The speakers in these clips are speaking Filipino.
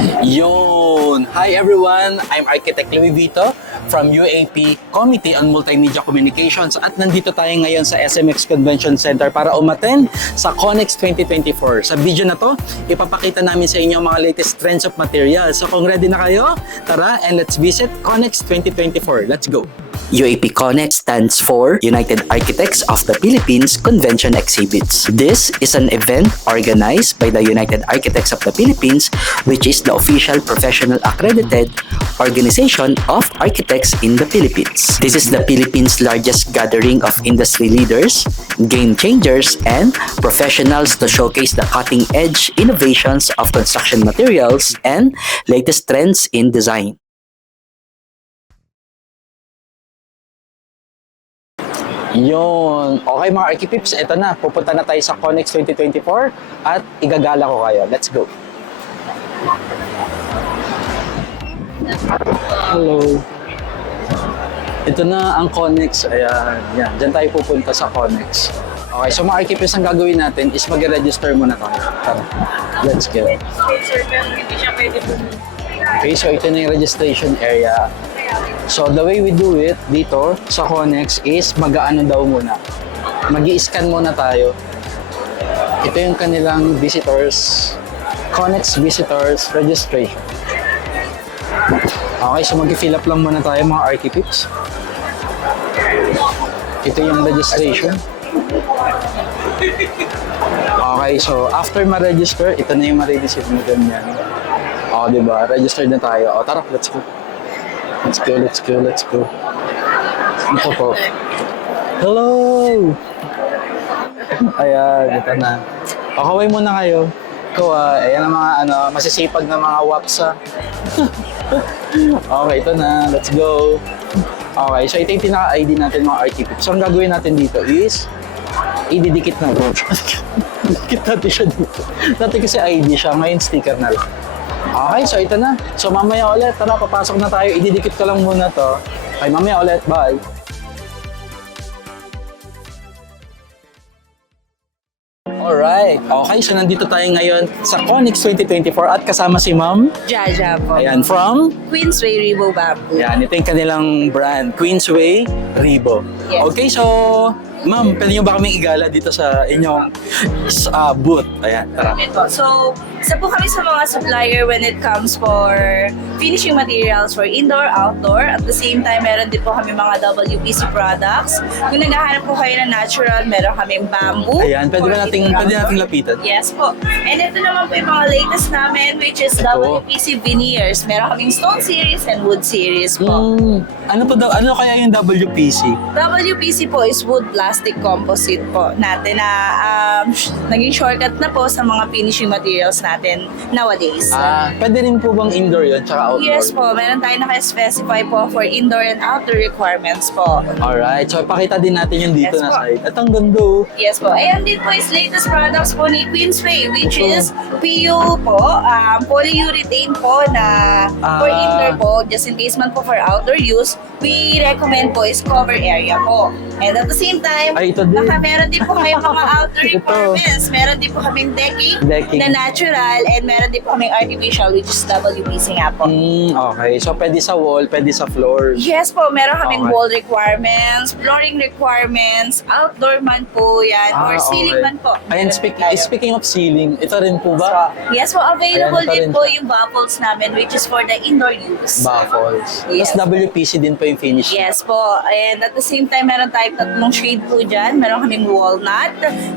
Yon! Hi everyone! I'm Architect Louis Vito from UAP Committee on Multimedia Communications at nandito tayo ngayon sa SMX Convention Center para umattend sa CONEX 2024. Sa video na to, ipapakita namin sa inyo ang mga latest trends of materials. So kung ready na kayo, tara and let's visit CONEX 2024. Let's go! UAP CONEX stands for United Architects of the Philippines Convention Exhibits. This is an event organized by the United Architects of the Philippines, which is the official professional accredited organization of architects in the Philippines. This is the Philippines' largest gathering of industry leaders, game changers, and professionals to showcase the cutting-edge innovations of construction materials and latest trends in design. Yon! Okay mga Archipips, eto na. Pupunta na tayo sa CONEX 2024 at igagala ko kayo. Let's go! Hello! Ito na ang CONEX. Ayan, yan. Diyan tayo pupunta sa CONEX. Okay, so mga Archipips, ang gagawin natin is mag-register muna tayo. Tara, let's go. Okay, so ito na yung registration area. So the way we do it dito sa CONEX is mag-aano daw muna. Mag-i-scan muna tayo. Ito yung kanilang visitors, CONEX visitors registration. Okay, so mag-fill up lang muna tayo mga Archipips. Ito yung registration. Okay, so after ma-register, ito na yung ma-register mo ganyan. O, diba? Registered na tayo. O, tara, let's go. Let's go, let's go, let's go. Ito po. Hello! Ayan, ito na. Pakaway muna kayo. Ikaw ayan ang mga masisipag na mga WAPs Okay, ito na. Let's go. Okay, so ito yung pinaka-ID natin mga Architects. So ang gagawin natin dito is ididikit na ito. Dikit natin siya dito. Dati kasi ID siya, ngayon sticker na lang. Okay, so ito na. So mamaya ulit, tara, papasok na tayo. Ididikit ko lang muna to. Okay, mamaya ulit. Bye! Alright. Okay, so nandito tayo ngayon sa CONEX 2024 at kasama si Ma'am. Jaja po. Ayan, from? Queensway Rebo Bamboo. Ayan, ito yung kanilang brand, Queensway Rebo. Yes. Okay, so Ma'am, pwede nyo ba kaming igala dito sa inyong booth? Ayan, tara. Ito. So, isa po kami sa mga supplier when it comes for finishing materials for indoor, outdoor. At the same time, meron din po kami mga WPC products. Kung naghahanap po kayo ng natural, meron kaming bamboo. Ayan, pwede nating lapitan? Yes po. And ito naman po yung mga latest namin, which is WPC veneers. Meron kaming stone series and wood series po. Ano kaya yung WPC? WPC po is wood plastic composite po natin na naging shortcut na po sa mga finishing materials natin nowadays. Pwede rin po bang indoor yun, tsaka outdoor? Yes po, meron tayo naka-specify po for indoor and outdoor requirements po. Alright, so pakita din natin yung dito Yes na po. side. At ang ganda. Yes po. Ayan din po is latest products po ni Queensway, which is PU po, polyurethane po na for indoor po, just in case man po for outdoor use, we recommend po is cover area po. And at the same time, Ito din. meron din po kayong mga outdoor Ito. requirements. Meron din po kaming decking na natural and meron din po kaming artificial, which is WPC nga po. Okay, so pwede sa wall, pwede sa floor. Yes po, meron kaming Okay. wall requirements, flooring requirements, outdoor man po yan, or ceiling man po. Ayan, Meron tayo. speaking of ceiling, ito rin po ba? Yes po, available Ayan, ito din rin. po yung baffles namin, which is for the indoor use. Baffles. Yes. Tapos WPC din po yung finish. Yes po, and at the same time, meron tayong tatlong shade po dyan. Meron kaming walnut,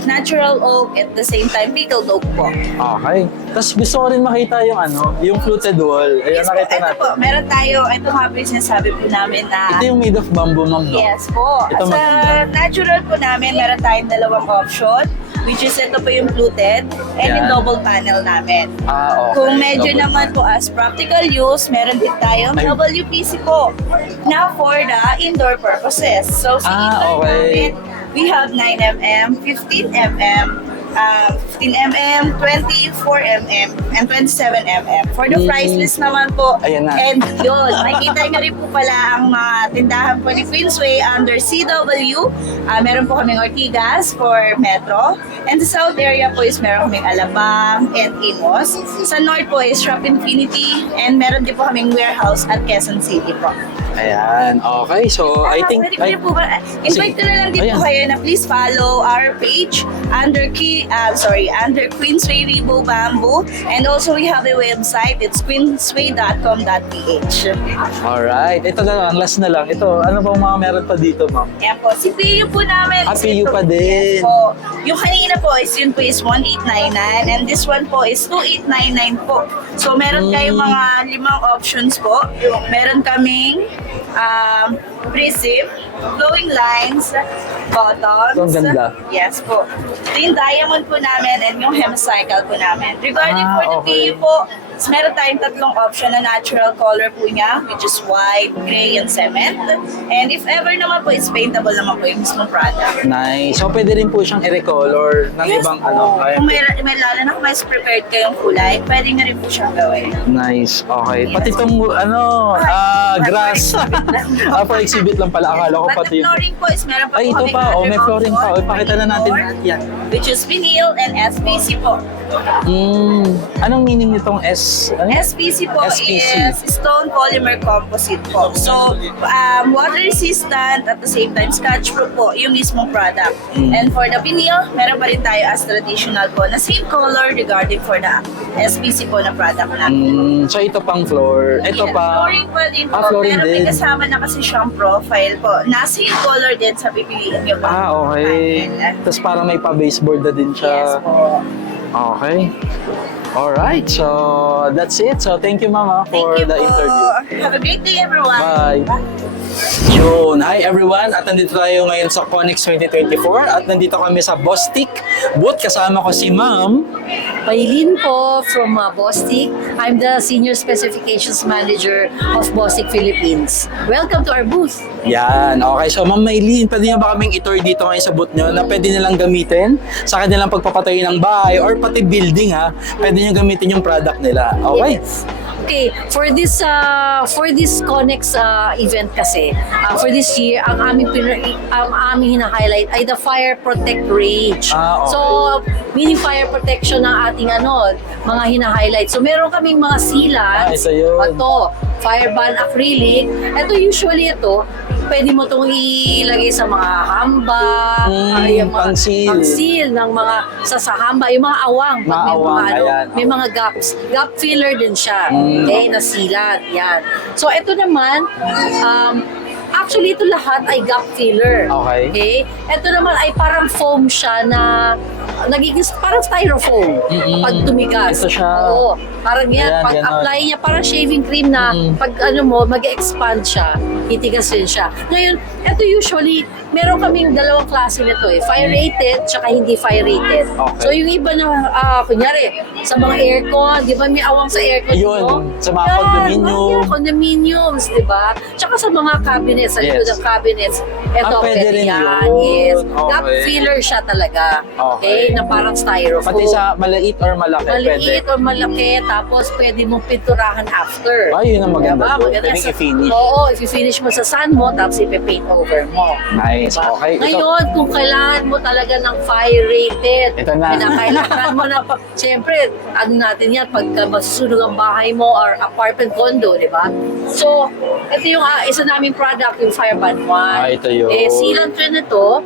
natural oak, at the same time, pickled oak po. Okay. Tapos gusto ko rin makita yung yung fluted wall. Ayan, Yes po, nakita ito natin. po, meron tayo, ito nga po yung sinasabi po namin na Ito yung made of bamboo, ma'am, no? yes po. Ito Sa maganda. natural po namin, meron tayong dalawang option, which is ito po yung fluted and yung Yan. double panel namin. Okay. Kung medyo Double naman po as practical use, meron din tayong Ay. WPC po na for the indoor purposes. So sa indoor okay. namin, we have 9mm, 15mm, 15mm, 24mm, and 27mm. For the price list naman po, Ayan na. and yun, makikita nyo rin po pala ang mga tindahan po ni Queensway under CW. Meron po kaming Ortigas for Metro. And sa South area po is meron kaming Alabang and Imos. Sa North po is Shop Infinity, and meron din po kaming warehouse at Quezon City po. Ayan, okay. So, I think... Pwede po ba? Invite ko na lang din po Ayan. kayo na please follow our page under under Queensway Rebo Bamboo, and also we have a website. It's queensway.com.ph. Alright. Ito na lang, last na lang. Ito, ano bang mga meron pa dito, ma'am? Yan po. Si PU po namin. PU pa din. Yes po. Yung kanina po is yun po is 1899, and this one po is 2899 po. So meron kayong mga 5 options po. Meron kaming prism, flowing lines, buttons. Ang ganda. Yes po. Ito yung diamond po namin and yung hemicycle po namin. Regarding for the okay. PU po, meron tayong 3 option na natural color po niya, which is white, gray, and cement. And if ever naman po, it's paintable naman po yung mismong product. Nice. So, pwede rin po siyang i-recolor ng ibang po. ano. Kung may lalo na kung may prepared kayong kulay, pwede nga rin po siyang gawin. Nice. Okay. Yes. Pati itong, grass. For exhibit lang pala. Akala ko But pati the yun. flooring po is meron pa Ay, po ito kaming pa. Oh, may other flooring pa. option, Oh, ipakita na natin. floor, Yan. which is vinyl and SPC po. Anong meaning nitong S? Ano? SPC po SPC. is stone polymer composite po. So, water resistant at the same time scratch proof po yung mismong product. And for the vinyl, meron pa rin tayo as traditional po na same color regarding for the SPC po na product natin. So, ito pang floor. Ito Yes, pa. flooring po din po. Flooring pero may din. kasama na kasi siyang profile po. Nasa yung color din sa pipiliin nyo po. Okay. Tapos parang may pa-baseboard na din Yes siya. po. Okay. Alright. So, that's it. So, thank you, Mama, for Thank you the po. interview. Have a great day, everyone. Bye. Yun. Hi everyone. At nandito tayo ngayon sa Conex 2024 at nandito kami sa Bostik booth. Kasama ko si Ma'am. Maylin po from Bostik. I'm the Senior Specifications Manager of Bostik Philippines. Welcome to our booth. Yan. Okay. So Ma'am Maylin, pwede niyo ba kaming itour dito ngayon sa booth nyo na pwede nilang gamitin sa kanilang pagpapatayo ng bahay or pati building ha? Pwede niyo gamitin yung product nila. Okay? Yes. Okay, for this Conex event kasi, for this year, ang aming hina-highlight ay the Fire Protect range. Okay. So, meaning fire protection ng ating mga hina-highlight. So, meron kaming mga sealants. Ito yun. Ito, Fireban acrylic. Ito, pwede mo itong ilagay sa mga hamba, yung mga pang-seal ng mga sa hamba, yung mga awang. Pag may Awang, mga, ayan. may mga gaps. Gap filler din siya. Okay, na sealant. Yan. So, ito naman, actually, ito lahat ay gap filler. Okay. Ito naman ay parang foam siya na nagiging parang styrofoam pag tumigas. Ito siya. Oo. Parang yan. Ayan, Pag ganon. apply niya, parang shaving cream na pag mag-expand siya, titigas din siya. Ngayon, ito usually, meron kaming 2 klase nito fire rated tsaka hindi fire rated. Okay. So yung iba na, kunyari, sa mga aircon, di ba may awang sa aircon? Yun, no? sa mga Yan, condominium. mga condominiums, di ba? Tsaka sa mga cabinets, sa likod Yes. ng cabinets, ito, pwede rin yan. yun. Yes. Okay. Gap filler siya talaga. Okay. Na parang styrofoam. Pati sa maliit or malaki, pwede. Maliit o malaki, tapos pwede mong pinturahan after. Ay, yun ang maganda Diba? doon. Maganda Pwedeng sa- i-finish. Oo, i-finish mo sa sun mo, tapos ipe-paint over mo. Nice. Okay. Ngayon, kung kailangan mo talaga ng fire rated, Ito na. kailangan mo na, siyempre, ano natin yan, pagka masusunog ang bahay mo or apartment condo, di ba? So, ito yung isa naming product, yung Fireban 1. Ito yun. Sealant rin ito,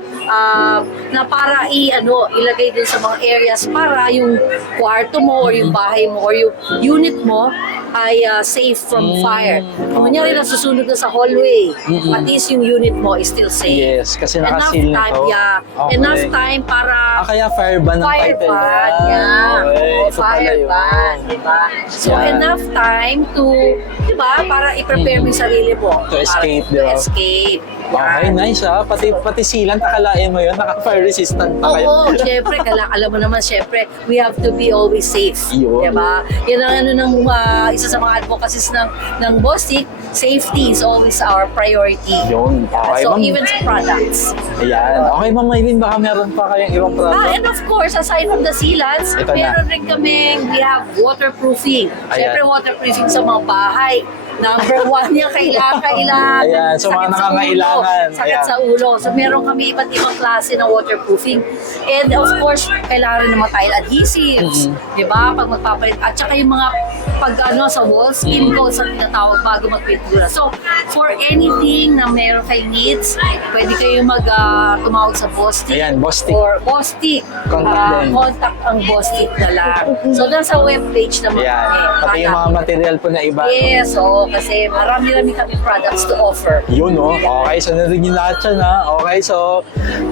na para ilagay din sa mga areas para yung kwarto mo or yung bahay mo or yung unit mo ay safe from fire. Kung kunyari nasusunog na sa hallway, at least yung unit mo is still safe. Yes, kasi Enough nakasil time, nito. yeah. Okay. Enough time para Kaya Fireban ang title Fireban, niya. yeah. Okay, Oo, ito pala yun. Fireban, diba? So, Yan. enough time to, diba, para i-prepare mo yung sarili mo. To escape, To diba? escape. Okay, Yan. nice ha. Pati silang akalain mo yun, naka-fire resistant pa kayo. Oo, syempre, alam mo naman, syempre, we have to be always safe. Yun. Diba? Yan ang ng isa sa mga advocacies ng Bostik, safety is always our priority. Yun. Okay, So ma'am. even sa products. Ayan. Okay, Ma'am Maylin, baka meron pa kayong ibang product? And of course, aside from the sealants, Ito na. meron rin kaming, we have waterproofing. Ayan. Siyempre, waterproofing sa mga bahay. Number one yung kailangan. Ayan, so mga Sakit sa nangangailangan. ulo. Sakit Ayan. sa ulo. So meron kami iba't ibang klase ng waterproofing. And of course, kailangan rin naman tile adhesives. Di ba? Pag magpapalit. At saka yung mga pag sa wall, skin coats ang tinatawag bago magpintura. So, for anything na meron kayong needs, pwede kayong tumawag sa Bostik. Ayan, Bostik. Or Bostik. Contact din. Contact ang Bostik na lang. So, doon sa webpage naman Ayan. kami. Pati yung mga material po na iba. Yes, oo. Kasi marami-rami kami products to offer. Yun, oh. Okay, so narinig niyo lahat yan, ha? Okay, so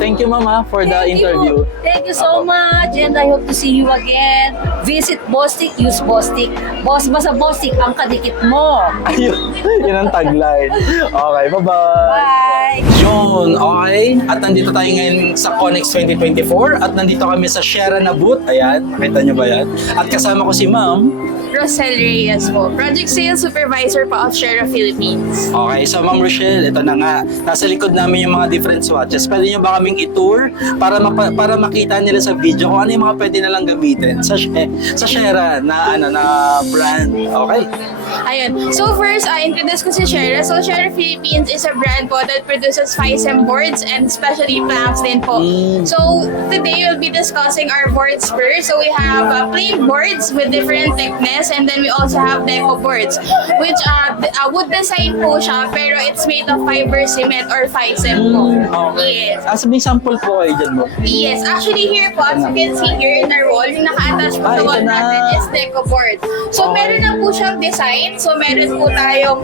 thank you, Mama, for the interview. Thank you so much, and I hope to see you again. Visit Bostik, use Bostik. Boss ba sa Bostik ang kadikit mo? Ayun, yun ang tagline. Okay, bye-bye. Bye! Yun, okay. At nandito tayo ngayon sa Conex 2024 at nandito kami sa Shera na booth. Ayan, nakita niyo ba yan? At kasama ko si Ma'am. Rosel Reyes po, Project Sales Supervisor po of Shera Philippines. Okay, so Ma'am Rochelle, ito na nga. Nasa likod namin yung mga different swatches. Pwede nyo ba kaming i-tour para makita nila sa video kung ano yung mga pwede nalang gamitin sa Shera na brand. Okay? Ayun. So first, introduce ko si Shera. So Shera Philippines is a brand po that produces FISM boards and especially planks din po. So today we'll be discussing our boards first. So we have plain boards with different thickness and then we also have deco boards which wood design po siya pero it's made of fiber cement or FISM po. Okay. Yes. As may sample po kayo dyan mo. Yes, actually here po, as you can see here in our wall, yung naka-attach po sa ito wall na. natin is deco board. So meron na po siyang design. So meron po tayong,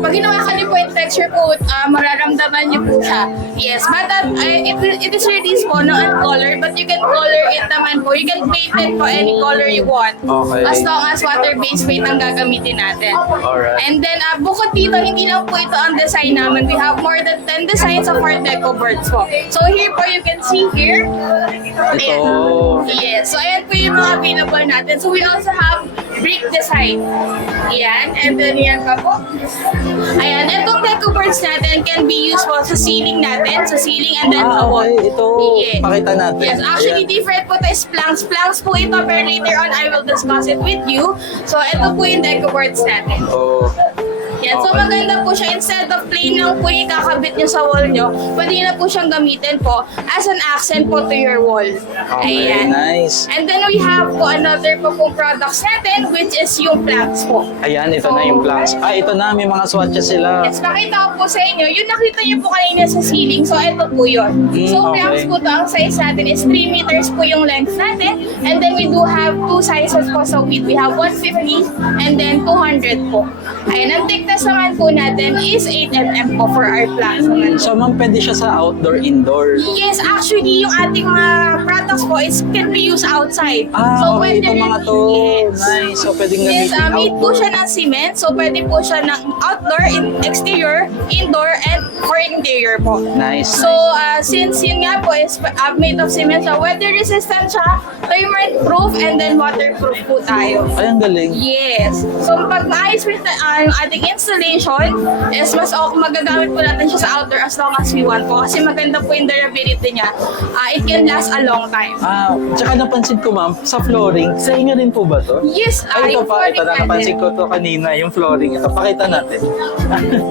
pag hinawakan niyo po yung texture po, mararamdaman niyo po siya. Yes, but it is released po, no, uncolored, but you can color it naman po. You can paint it po any color you want. Okay. As long as water-based paint ang gagamitin natin. Alright. And then, bukod dito, hindi lang po ito ang design namin. We have more than 10 designs of our deco boards po. So here po, you can see here. Ito. Yes. So ayan po yung mga available natin. So we also have brick design. Ayan. And then yan pa po. Ayan. Itong deco boards natin can be used po sa ceiling natin. Sa ceiling and then sa wall. Okay. Ito, Yes. pakita natin. Yes, actually Ayan. different po tayo planks. Planks po ito, pero later on I will discuss it with you. So ito po yung deco boards natin. Oh. Yan. So Okay. maganda po siya. Instead of plain lang po ikakabit nyo sa wall nyo, pwede na po siyang gamitin po as an accent po to your wall. Okay, Ayan. nice. And then we have po another po pong products natin which is yung planks po. Ayan, ito na yung planks. Ito na, may mga swatches sila. Yes, pakita ko po sa inyo. Yung nakita nyo po kanina sa ceiling. So, ito po yun. So, okay. planks po to. Ang size natin is 3 meters po yung length natin. And then, we do have 2 sizes po sa width. We have 150 and then 200 po. Ayan, ang thickness naman po natin is 8 mm po for our planks naman. So, ma'am, pwede siya sa outdoor, indoor. Yes, actually, yung ating mga products po is can be used outside. Okay, pwede itong mga rin- to. Yes. Nice. So, pwedeng Yes, gamitin made po outdoor. siya ng cement. So, pwede po siya ng outdoor, exterior, indoor, and for interior po. Nice. So, since yun nga po is made of cement, so weather resistant siya, termite proof, and then waterproof po tayo. Ay, ang galing. Yes. So, pag maayos po yung ating installation, is mas magagamit po natin siya sa outdoor as long as we want po. Kasi maganda po yung durability niya. It can last a long time. Tsaka napansin ko, ma'am, sa flooring, sa inyo rin po ba to? Yes, Ay, ito yung pa, ito flooring na, napansin natin. ko to kanina, yung flooring. Ito, pakita natin.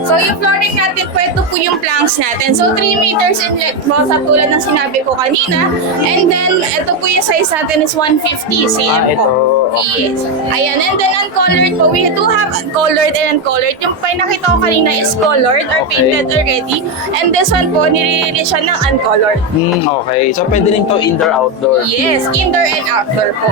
So, yung flooring natin po, ito po yung planks natin. So, 3 meters in length po, sa tulad ng sinabi ko kanina. And then, ito po yung size natin is 150 cm ito. po. Okay. Yes. Ayan, and then uncolored po. We do have colored and uncolored. Yung pinakita ko kanina is colored or Okay. painted already. And this one po, nire-release siya ng uncolored. Okay. So, pwede rin to indoor, outdoor. Yes, indoor and outdoor po.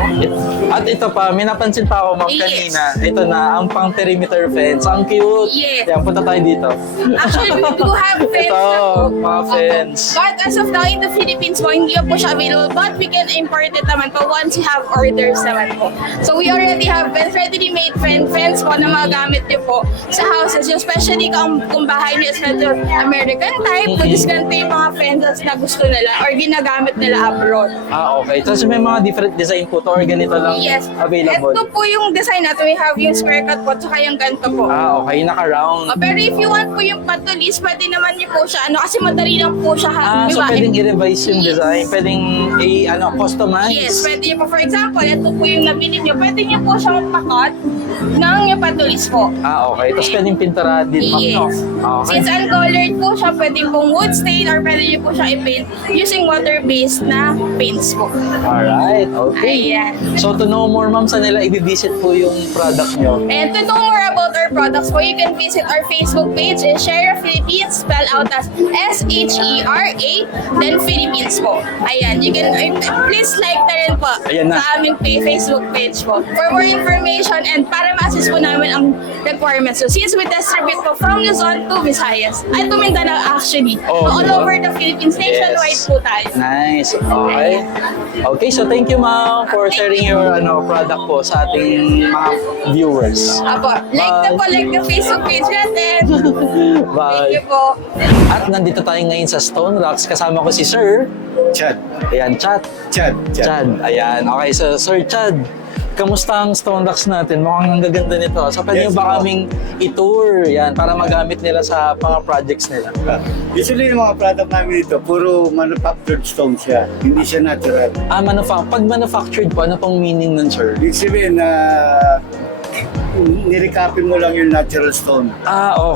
At ito pa, may napansin pa ako, ma'am, Yes. kanina. Ito na, ang pang perimeter fence. Ang cute. Yes. Yan, punta tayo dito. Actually, we do have fence Ito, na po. mga Opo. fence. But as of now, in the Philippines po, hindi po siya available. But we can import it naman po once you have orders naman po. So we already have readily made fence po na magagamit niyo po sa houses. Especially kung bahay niyo is medyo American type, which is ganito yung mga fences na gusto nila or ginagamit nila abroad. out. Okay. Tapos may mga different design po to or ganito lang Yes. available? Ito po yung design natin. We have yung square cut po, tsaka yung ganito po. Okay. Naka-round. Pero if you want po yung patulis, pwede naman niyo po siya, kasi madali lang po siya. So pwedeng i-revise yung design, pwedeng customize. Yes, pwede niyo po. For example, ito po yung nabili niyo, pwede niyo po siyang pakot ng yung patulis po. Okay. Tapos pwedeng pintura din, ma'am, no? Yes. Okay. Since uncolored po siya, pwede pong wood stain or pwede niyo po siya i-paint using water-based na paints po. Alright. Okay. Ayan. So to know more, ma'am, saan nila i-visit po yung product nyo? And to know more about our products po, you can visit our Facebook page is Shera Philippines, spell out as SHERA, then Philippines po. Ayan, you can please like na rin po Ayan na. sa aming Facebook page po for more information and para ma-assist po namin ang requirements. So since we distribute po from Luzon to Visayas, ay to Mindanao actually, all diba? over the Philippines, nationwide po tayo. Nice. Okay. Okay, so thank you, ma'am, for sharing your product po sa ating mga viewers. Apo, like the Facebook page natin. Bye. Thank you po. At nandito tayo ngayon sa Stone Rocks. Kasama ko si Sir. Chad. Ayan, Chad. Chad. Chad. Ayan. Okay, so Sir Chad, kamusta ang Stone Rocks natin? Mukhang ang gaganda nito. So, pwede Yes, ba ma'am. kaming i-tour yan para magamit nila sa mga projects nila? Usually yung mga product namin dito, puro manufactured stone siya. Hindi siya natural. Pag manufactured po, ano pong meaning nun, sir? Ibig sabihin na nirecopy mo lang yung natural stone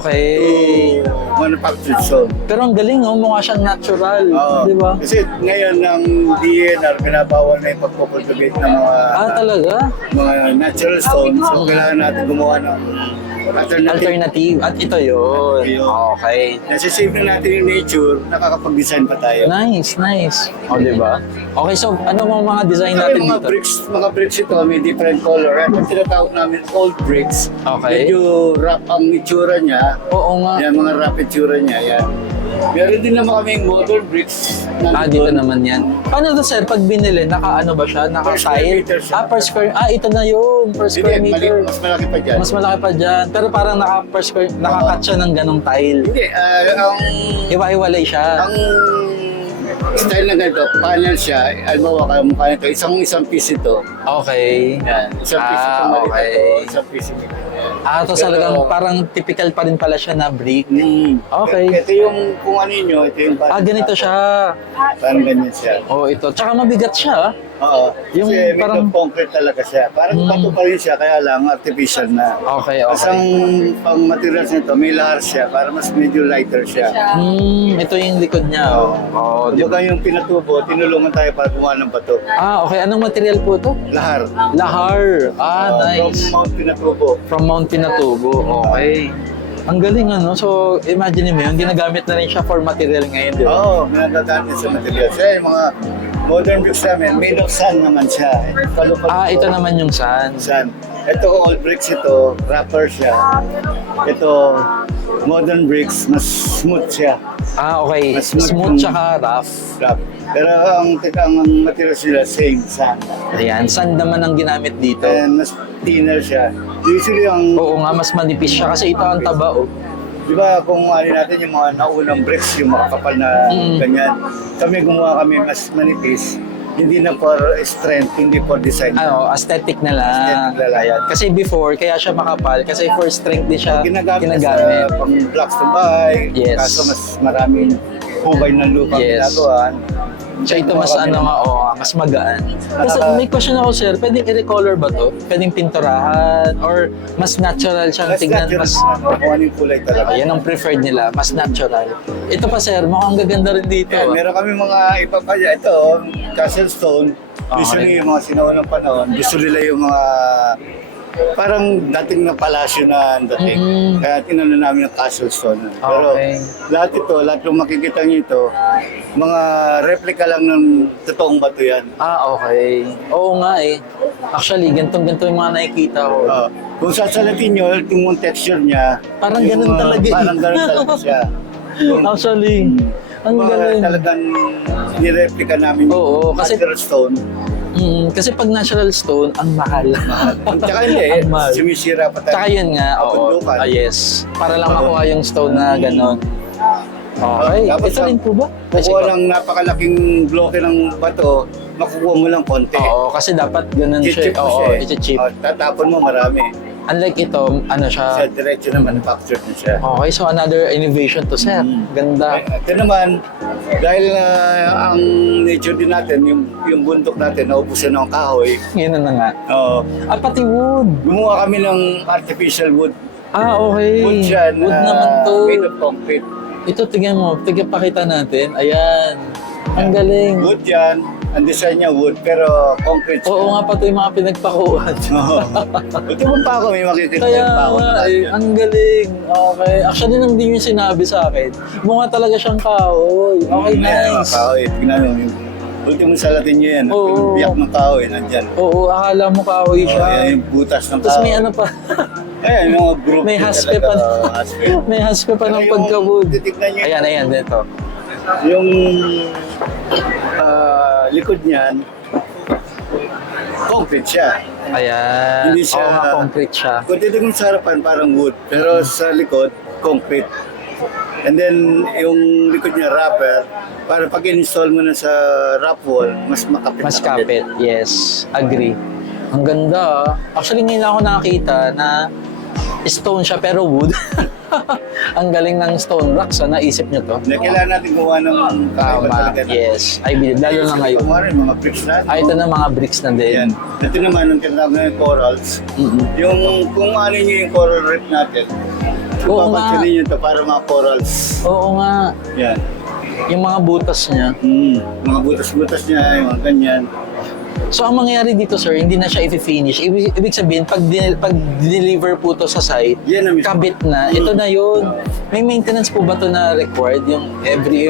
Okay. to manufactured stone. Pero ang galing, mukha siyang natural. Oo. Di ba? Kasi ngayon ng DNR, binabawal na yung pagpukultivate ng Talaga? mga natural stone. So kailangan natin gumawa ng Alternative. At ito yun. Yun. Okay. Nasisave na natin yung nature, nakakapag-design pa tayo. Nice. O, di ba? Okay, so ano mga design Ito, natin mga dito? bricks ito, may different color. At ang tinatawag namin old bricks. Okay. Medyo rough ang itsura niya. Oo nga. Yan, mga rough itsura niya. Yan. Meron din naman kaming modern bricks. Dito naman yan. Paano to, sir? Pag binili, naka-ano ba siya? Per square Naka-tile? meter siya. Per square. Ito na yun. Per square Hindi, meter. mas malaki pa dyan. Mas malaki pa dyan. Pero parang naka-per square, nakakat siya ng ganong tile. Hindi, Iwa-iwalay siya. ang style na ganito, panel siya. Alam mo, kaya mukha nito, isang piece ito. Okay. Yan, isang piece ito. Okay. Isang piece ito. Ito talagang parang typical pa rin pala siya na brick. Okay. Ito yung, kung ano nyo, ito yung Ganito siya. Parang ganyan siya. Ito. Tsaka mabigat siya. Oo. Yung Kasi parang- medyo concrete talaga siya. Parang bato pa rin siya, kaya lang artificial na. Okay. Tapos ang pang materials nito, may lahar siya para mas medyo lighter siya. Ito yung likod niya. Di ba? Kumbaga yung pinatubo, tinulungan tayo para gumawa ng bato. Okay. Anong material po to? Lahar. Lahar. Nice. From Mount Pinatubo. From Mount Pinatubo. Okay. Ang galing So, imagine mo yun, ginagamit na rin siya for material ngayon, di ba? Oo, ginagagamit sa materials. Kaya yung mga modern bricks namin, made of sand naman siya. Ito naman yung sand. Sand. Ito, all bricks ito, wrapper siya. Ito, modern bricks, mas smooth siya. Okay. Mas smooth Smooth yung- tsaka rough. Wrap. Pero ang materials nila, same sand. Ayan, sand naman ang ginamit dito. And mas thinner siya. Usually ang, Oo nga, mas manipis siya kasi ito ang taba, di ba kung ano natin yung mga naunang bricks, yung mga kapal na ganyan. Kami gumawa kami mas manipis. Hindi na for strength, hindi for design. Aesthetic na lang. Aesthetic na lang. Ayan. Kasi before, kaya siya makapal. Kasi for strength din siya Ginagamit sa pang blocks to buy. Yes. Kaso mas maraming hubay ng lupa Yes. ginagawa. So ito mas mas magaan. Kasi may question ako, sir. Pwedeng i-recolor ba to? Pwedeng pinturahan? Or mas natural siyang Mas tignan? natural kung ano yung kulay talaga. Yan ang preferred nila. Mas natural. Ito pa, sir. Mukhang gaganda rin dito. Yan, meron kami mga iba pa dyan. Ito, Castle Stone. Usually yung mga sinaunang panahon, gusto nila yung mga parang dating na palasyo na dating. Kaya tinalo namin yung Castle Stone. Pero Okay. lahat yung makikita nyo ito, mga replica lang ng totoong bato yan. Okay. Oo nga Actually, gantong-ganto yung mga nakikita ko. Kung sasalatin nyo, yung texture niya, Parang yung ganun talaga Parang ganun talaga siya. Actually, ang galing. Talagang nireplika namin Oo, yung kasi- natural stone. Kasi pag natural stone, ang mahal. Tsaka hindi, Ang mahal. sumisira pa tayo. Tsaka yun nga, oo. Kabundukan. Yes. Para lang makuha yung stone na gano'n. Okay. Tapos Ito rin po ba? kukuha ng napakalaking bloke ng bato, makukuha mo lang konti. Oo, kasi dapat ganun siya. Chip mo Oo, siya. i-chip. Tatapon mo marami. Unlike ito, ano Siya, siya. diretso na manufactured na siya. Okay, so another innovation to, sir. Ganda. Ito naman, dahil ang nature din natin, yung bundok natin, naubusan ng kahoy, Yun na nga. uh, Pati wood. gumawa kami ng artificial wood. Okay. Wood siya Wood na naman to. made of concrete. Ito, tignan mo. Pakita natin. Ayan. Ang galing. Wood yan, ang design niya wood, pero concrete siya. Oo nga, pati yung mga pinagpakuhan. Ito mo pa ako, may makikita Kaya pa ako. nga, ang galing. Okay. Actually, nang di yung sinabi sa akin, mukha talaga siyang kahoy. Okay, nice. Kahoy, tingnan mo. Yung ultimo sa Latin niya yan. Oo. Yung biyak ng kahoy, nandyan. Oo, akala mo kahoy siya. Ayan yung butas ng Tapos kahoy. may ano pa. Ayan, yung mga group. May yun haspe talaga, pa. haspe. May haspe pa ng Kaya yung pagka-wood. titignan niyo Ayan, ayan, dito. Yung likod niyan, concrete siya. Ayan. Hindi siya- Oo nga, concrete siya. Kung titignan sa harapan, parang wood. Pero sa likod, concrete. And then, yung likod niya, rubber. Para pag install mo na sa wrap wall, mas makapit. Mas na kapit. kapit. Yes. Agree. Ang ganda. Actually, ngayon lang ako nakakita na stone siya pero wood. Ang galing ng stone rocks. Naisip niyo to? Na kailangan natin gumawa ng kakaiba Tama. talaga. Yes. I believe. Lalo na ngayon. Gumawa rin, mga bricks na. Ito na mga bricks na din. Yan. Ito naman, ang tinatawag na yung corals. Mm-mm. Yung, kung ano nyo yung coral reef natin, Oo nga. papansinin nyo ito para mga corals. Oo nga. Yan. Yung mga butas niya. Mga butas-butas niya, yung mga ganyan. So, ang mangyayari dito, sir, hindi na siya i-finish. Ibig sabihin, pag deliver po to sa site, Yan na mismo. kabit na. Ito na yun. May maintenance po ba to na required? Yung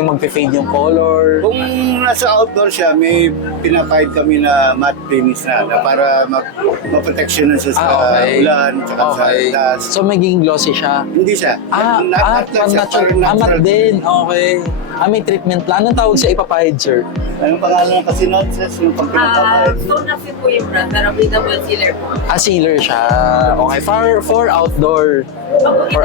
magpe-fade yung color? Kung nasa outdoor siya, may pinapahid kami na matte finish na para ma-protection na siya sa ulan, tsaka sa dust. So, magiging glossy siya? Hindi siya. Matte lang siya, parang Amat natural. din. Okay. May treatment lang. Anong tawag sa ipapahid, sir? Anong pangalan ng kasi nonsense yung pag pinapahid? Stone Rock po yung brand, pero breathable sealer po. Sealer siya. Okay. For outdoor. For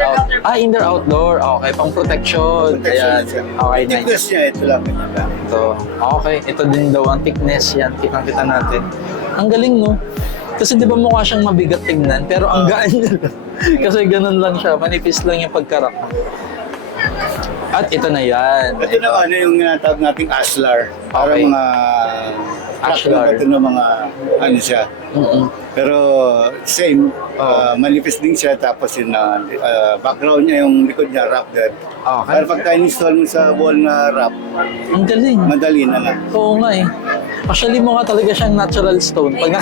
indoor outdoor. Okay. Pang protection. Protection Ayan. siya. Okay, Yung nice. thickness niya, ito lang. Ito. Okay. Ito din daw ang thickness. Yan. Kita natin. Ang galing, no? Kasi di ba mukha siyang mabigat tignan, pero ang gaan niya lang. Kasi ganun lang siya. Manipis lang yung pagkarak. At ito na yan. Ito naman yung tinatawag nating ashlar. Para Okay. mga Ashlar. Ito na mga ano siya. Mm-mm. Pero same, manifest din siya tapos yung background niya, yung likod niya, wrap dead. Okay. Para pagka install mo sa wall na wrap, Ang galing. madali na lang. Oo nga eh. Actually, mukha talaga siyang natural stone. Pag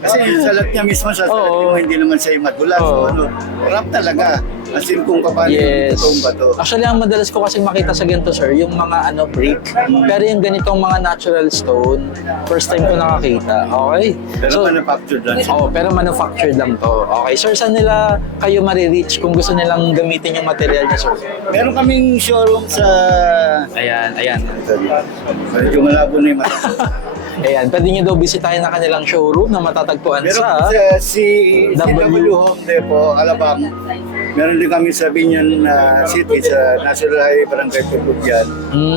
Kasi yung salat niya mismo sa salat Oo. mo, hindi naman siya madulas. Oo. So, ano, wrap talaga. As in kung paano yung Yes. totoong bato. Actually, ang madalas ko kasi makita sa ganito, sir, yung mga brick. Pero yung ganitong mga natural stone, first time ko nakakita. Okay? Pero manufactured lang siya. Pero manufactured lang to. Okay, sir, saan nila kayo marireach kung gusto nilang gamitin yung material niya, sir? Meron kaming showroom sa... Ayan, ayan. Medyo malabo na yung mata. Ayan, pwede nyo daw bisitahin na kanilang showroom na matatagpuan Meron sa... sa CW Home Depot, Alabang. Meron din kami sa Binyan City, sa National Highway Barangay Tubuyan.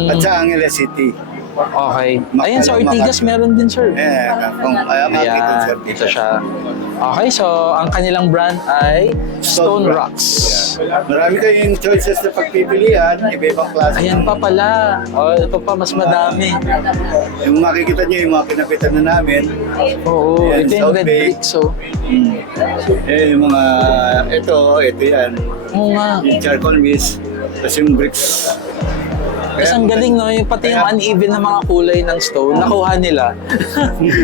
At sa Angeles City. Okay. Ayan, sa Ortigas meron din, sir. Kung kaya makikita sa Ayan, ito siya. Okay, so ang kanilang brand ay Stone Rocks. Marami kayong choices na pagpipilian, iba-ibang klase. Ayan pa pala. Ito pa, mas madami. Yung makikita nyo, yung mga kinapitan na namin. Oo, Ayan, ito yung South red Bay. bricks, so. Yung mga, ito yan. Oo nga. Yung charcoal mist, tapos yung bricks. Tapos ang galing, no? Yung pati yung uneven na mga kulay ng stone, nakuha nila.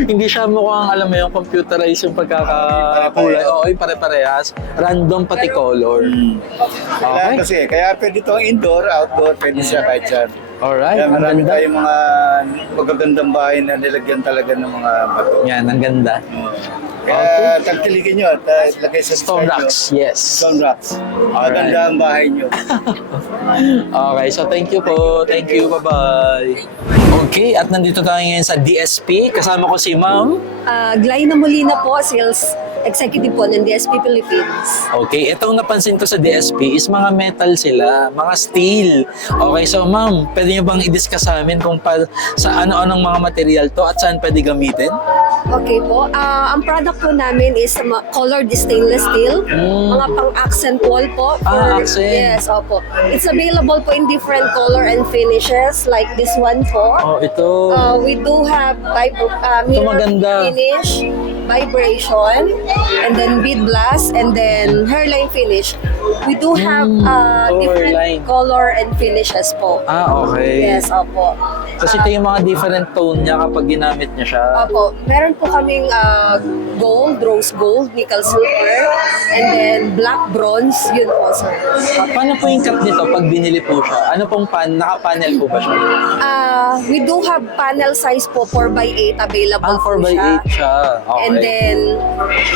Hindi siya mukhang, alam mo yung computerized yung pagkakakulay. Oo, yung pare-parehas. Random pati color. Kaya kasi, kaya pwede ito indoor, outdoor, pwede siya kahit saan. Alright, Kaya ang marami ganda. tayong mga magagandang bahay na nilagyan talaga ng mga bato. Yan, ang ganda. Kaya tagtilikin nyo at lagay sa Stone side nyo. rocks, yes. Stone rocks. Maganda ang bahay nyo. Okay, so thank you po. Thank you. Bye-bye. Okay, at nandito tayo ngayon sa DSP. Kasama ko si Ma'am. Glyna Molina po, Sales Executive po ng DSP Philippines. Okay, itong napansin ko sa DSP is mga metal sila, mga steel. Okay, so ma'am, pwede nyo bang i-discuss sa amin kung sa ano-anong mga material to at saan pwede gamitin? Okay po, ang product po namin is colored stainless steel, mga pang-accent wall po. Accent. Yes, opo. It's available po in different color and finishes like this one po. Oh, ito. We do have mirror maganda. finish, vibration, and then bead blast, and then hairline finish. We do have different hairline. color and finishes po. Okay. Yes, opo. Kasi ito yung mga different tone niya kapag ginamit niya siya. Opo, meron po kaming gold, rose gold, nickel silver, and then black bronze, yun po, sir. Paano po yung cut nito pag binili po siya? Ano pong naka-panel po ba siya? We do have panel size po, 4x8 available po 4x8 siya. Okay. And then,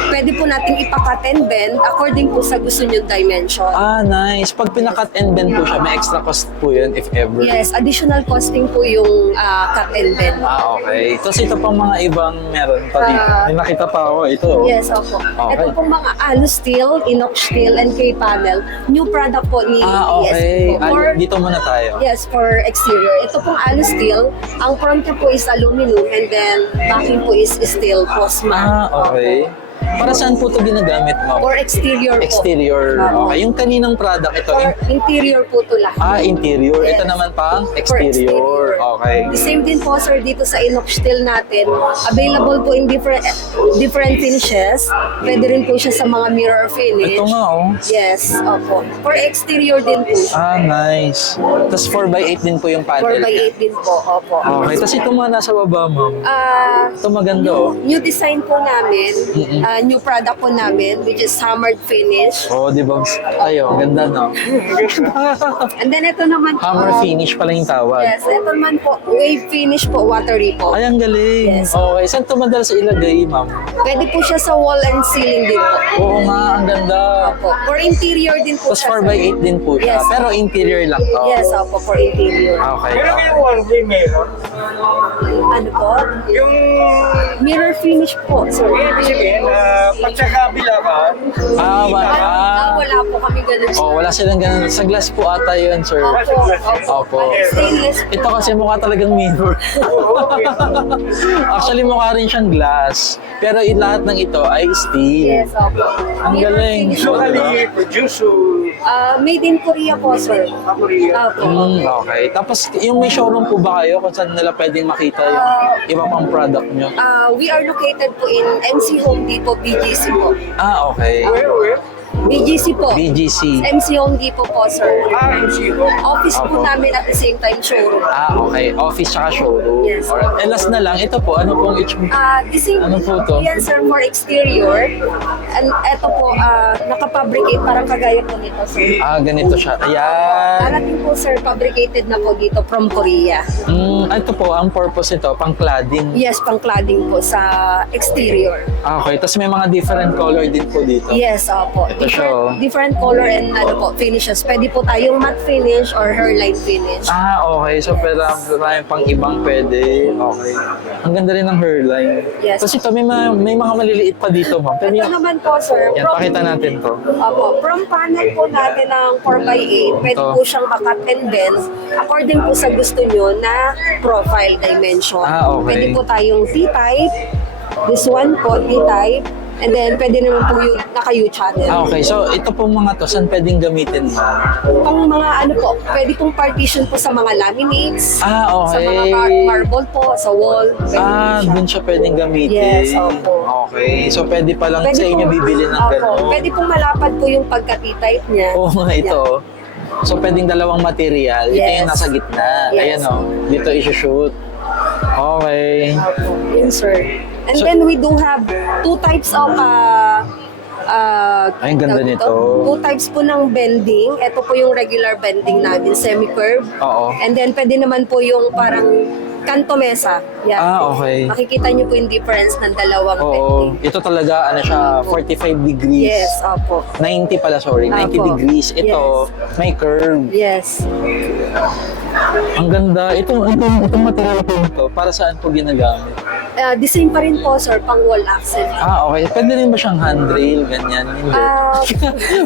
pwede po natin ipa-cut and bend according po sa gusto nyo dimension. Nice. Pag pinakat and bend po siya, may extra cost po yun if ever. Yes, additional costing po yung cut and bend. Okay. Tapos ito pang mga ibang meron pa dito. May nakita pa ako. Ito. Yes, opo. Okay. Ito pong mga alu steel, inox steel, and K-panel. New product po ni Okay. DSP po. Dito muna tayo. Yes, for exterior. Ito pong alu steel. Ang front niya po is aluminum and then backing po is steel Postman. Okay. Para saan po ito ginagamit, ma'am? For exterior po. Exterior. Okay. Yung kaninang product, ito. For interior po ito lahat. Interior. Yes. Ito naman pang For exterior. Okay. The same din po, sir, dito sa inox steel natin. Available po in different finishes. Pwede rin po siya sa mga mirror finish. Ito nga, oh. Yes, opo. For exterior din po. Nice. Tapos 4x8 din po yung panel. 4x8 din po, opo. Okay. Tapos ito mga nasa baba, ma'am. Ito maganda, oh. New design po namin, new product po namin, which is hammered finish. Oh, di ba? Ayo, ganda, no? And then ito naman po, Hammer finish pala yung tawag. yes, ito naman po, wave finish po, watery po. Ay, ang galing. Yes. Okay. Saan ito madalas ilagay, ma'am? Pwede po siya sa wall and ceiling din po. Oo nga, ang ganda. Opo. For interior din po Tapos siya. 4x8 din po siya. Yes. Pero interior lang to. Yes, opo, for interior. Okay. Pero yung one way meron. Ano po? Yung Mirror finish po, sir. ibig sabihin, pag sa kabila ka, Wala po kami ganun. Oh, wala silang ganun. Sa glass po ata yun, sir. Opo. Stainless. Ito kasi mukha talagang mirror. Actually, mukha rin siyang glass. Pero lahat ng ito ay steel. Yes, opo. Ang Mirror galing. finish so po. kali produce Made in Korea po, sir. Korea. Opo. Okay. Tapos, yung may showroom po ba kayo kung saan nila pwedeng makita yung iba pang product nyo? We are located po in MC Home Depot, BGC po. Okay. Where? BGC po. BGC. MC Home Depot po, sir. MC ko. Office po Opo. namin at the same time showroom. Okay. Office tsaka showroom. Yes. Alright. And last na lang, ito po, ano pong The same Ano po to? yan, sir, for exterior. And ito po, nakapabricate, parang kagaya po nito, sir. ganito siya. Ayan. Darating po, sir, fabricated na po dito from Korea. Ito po, ang purpose nito, pang cladding. Yes, pang cladding po sa exterior. Okay. Tapos may mga different color din po dito. Yes, opo. Ito siya, oh. Different color and finishes. Pwede po tayong matte finish or hairline finish. Okay. So, pero maraming pang ibang pwede. Okay. Ang ganda rin ng hairline. Yes. Tapos ito, may mga maliliit pa dito, ma'am. Pwede Ito naman po, sir. yan, pakita natin to. Opo, from panel po natin ng 4x8, pwede Ito. po siyang makat and bend according po sa gusto nyo na profile dimension. Okay. Pwede po tayong T-type, this one po, T-type, and then pwede naman po yung naka-U channel. Okay. So, ito po mga to, saan pwedeng gamitin, ma'am? Pang mga ano po, pwede pong partition po sa mga laminates, Okay. sa mga marble po, sa wall. Pwede po siya. Dun siya pwedeng gamitin. Yes, opo. Okay. So, pwede pa lang sa inyo pong- bibili ng opo, gano'n. Pwede pong malapad po yung pagka-T-type niya. Oo nga ito. So, pwedeng dalawang material. Ito Yes. yung nasa gitna. Yes. Ayan o. Dito isushoot. Okay. Yun, sir. And So- then we do have two types of Ay, ang ganda tawag nito. ito, two types po ng bending. Ito po yung regular bending namin, semi-curve. Oo. And then pwede naman po yung parang Canto Mesa. Yan. Okay. Makikita niyo po yung difference ng dalawang Oo. technique. Ito talaga, ano siya, 45 degrees. Yes, opo. 90 pala, sorry. 90 Apo. degrees. Ito, may curve. Yes. Ang ganda. Itong material po ito, para saan po ginagamit? Design pa rin po, sir, pang wall accent. Okay. Pwede rin ba siyang handrail, ganyan? Hindi. Ah,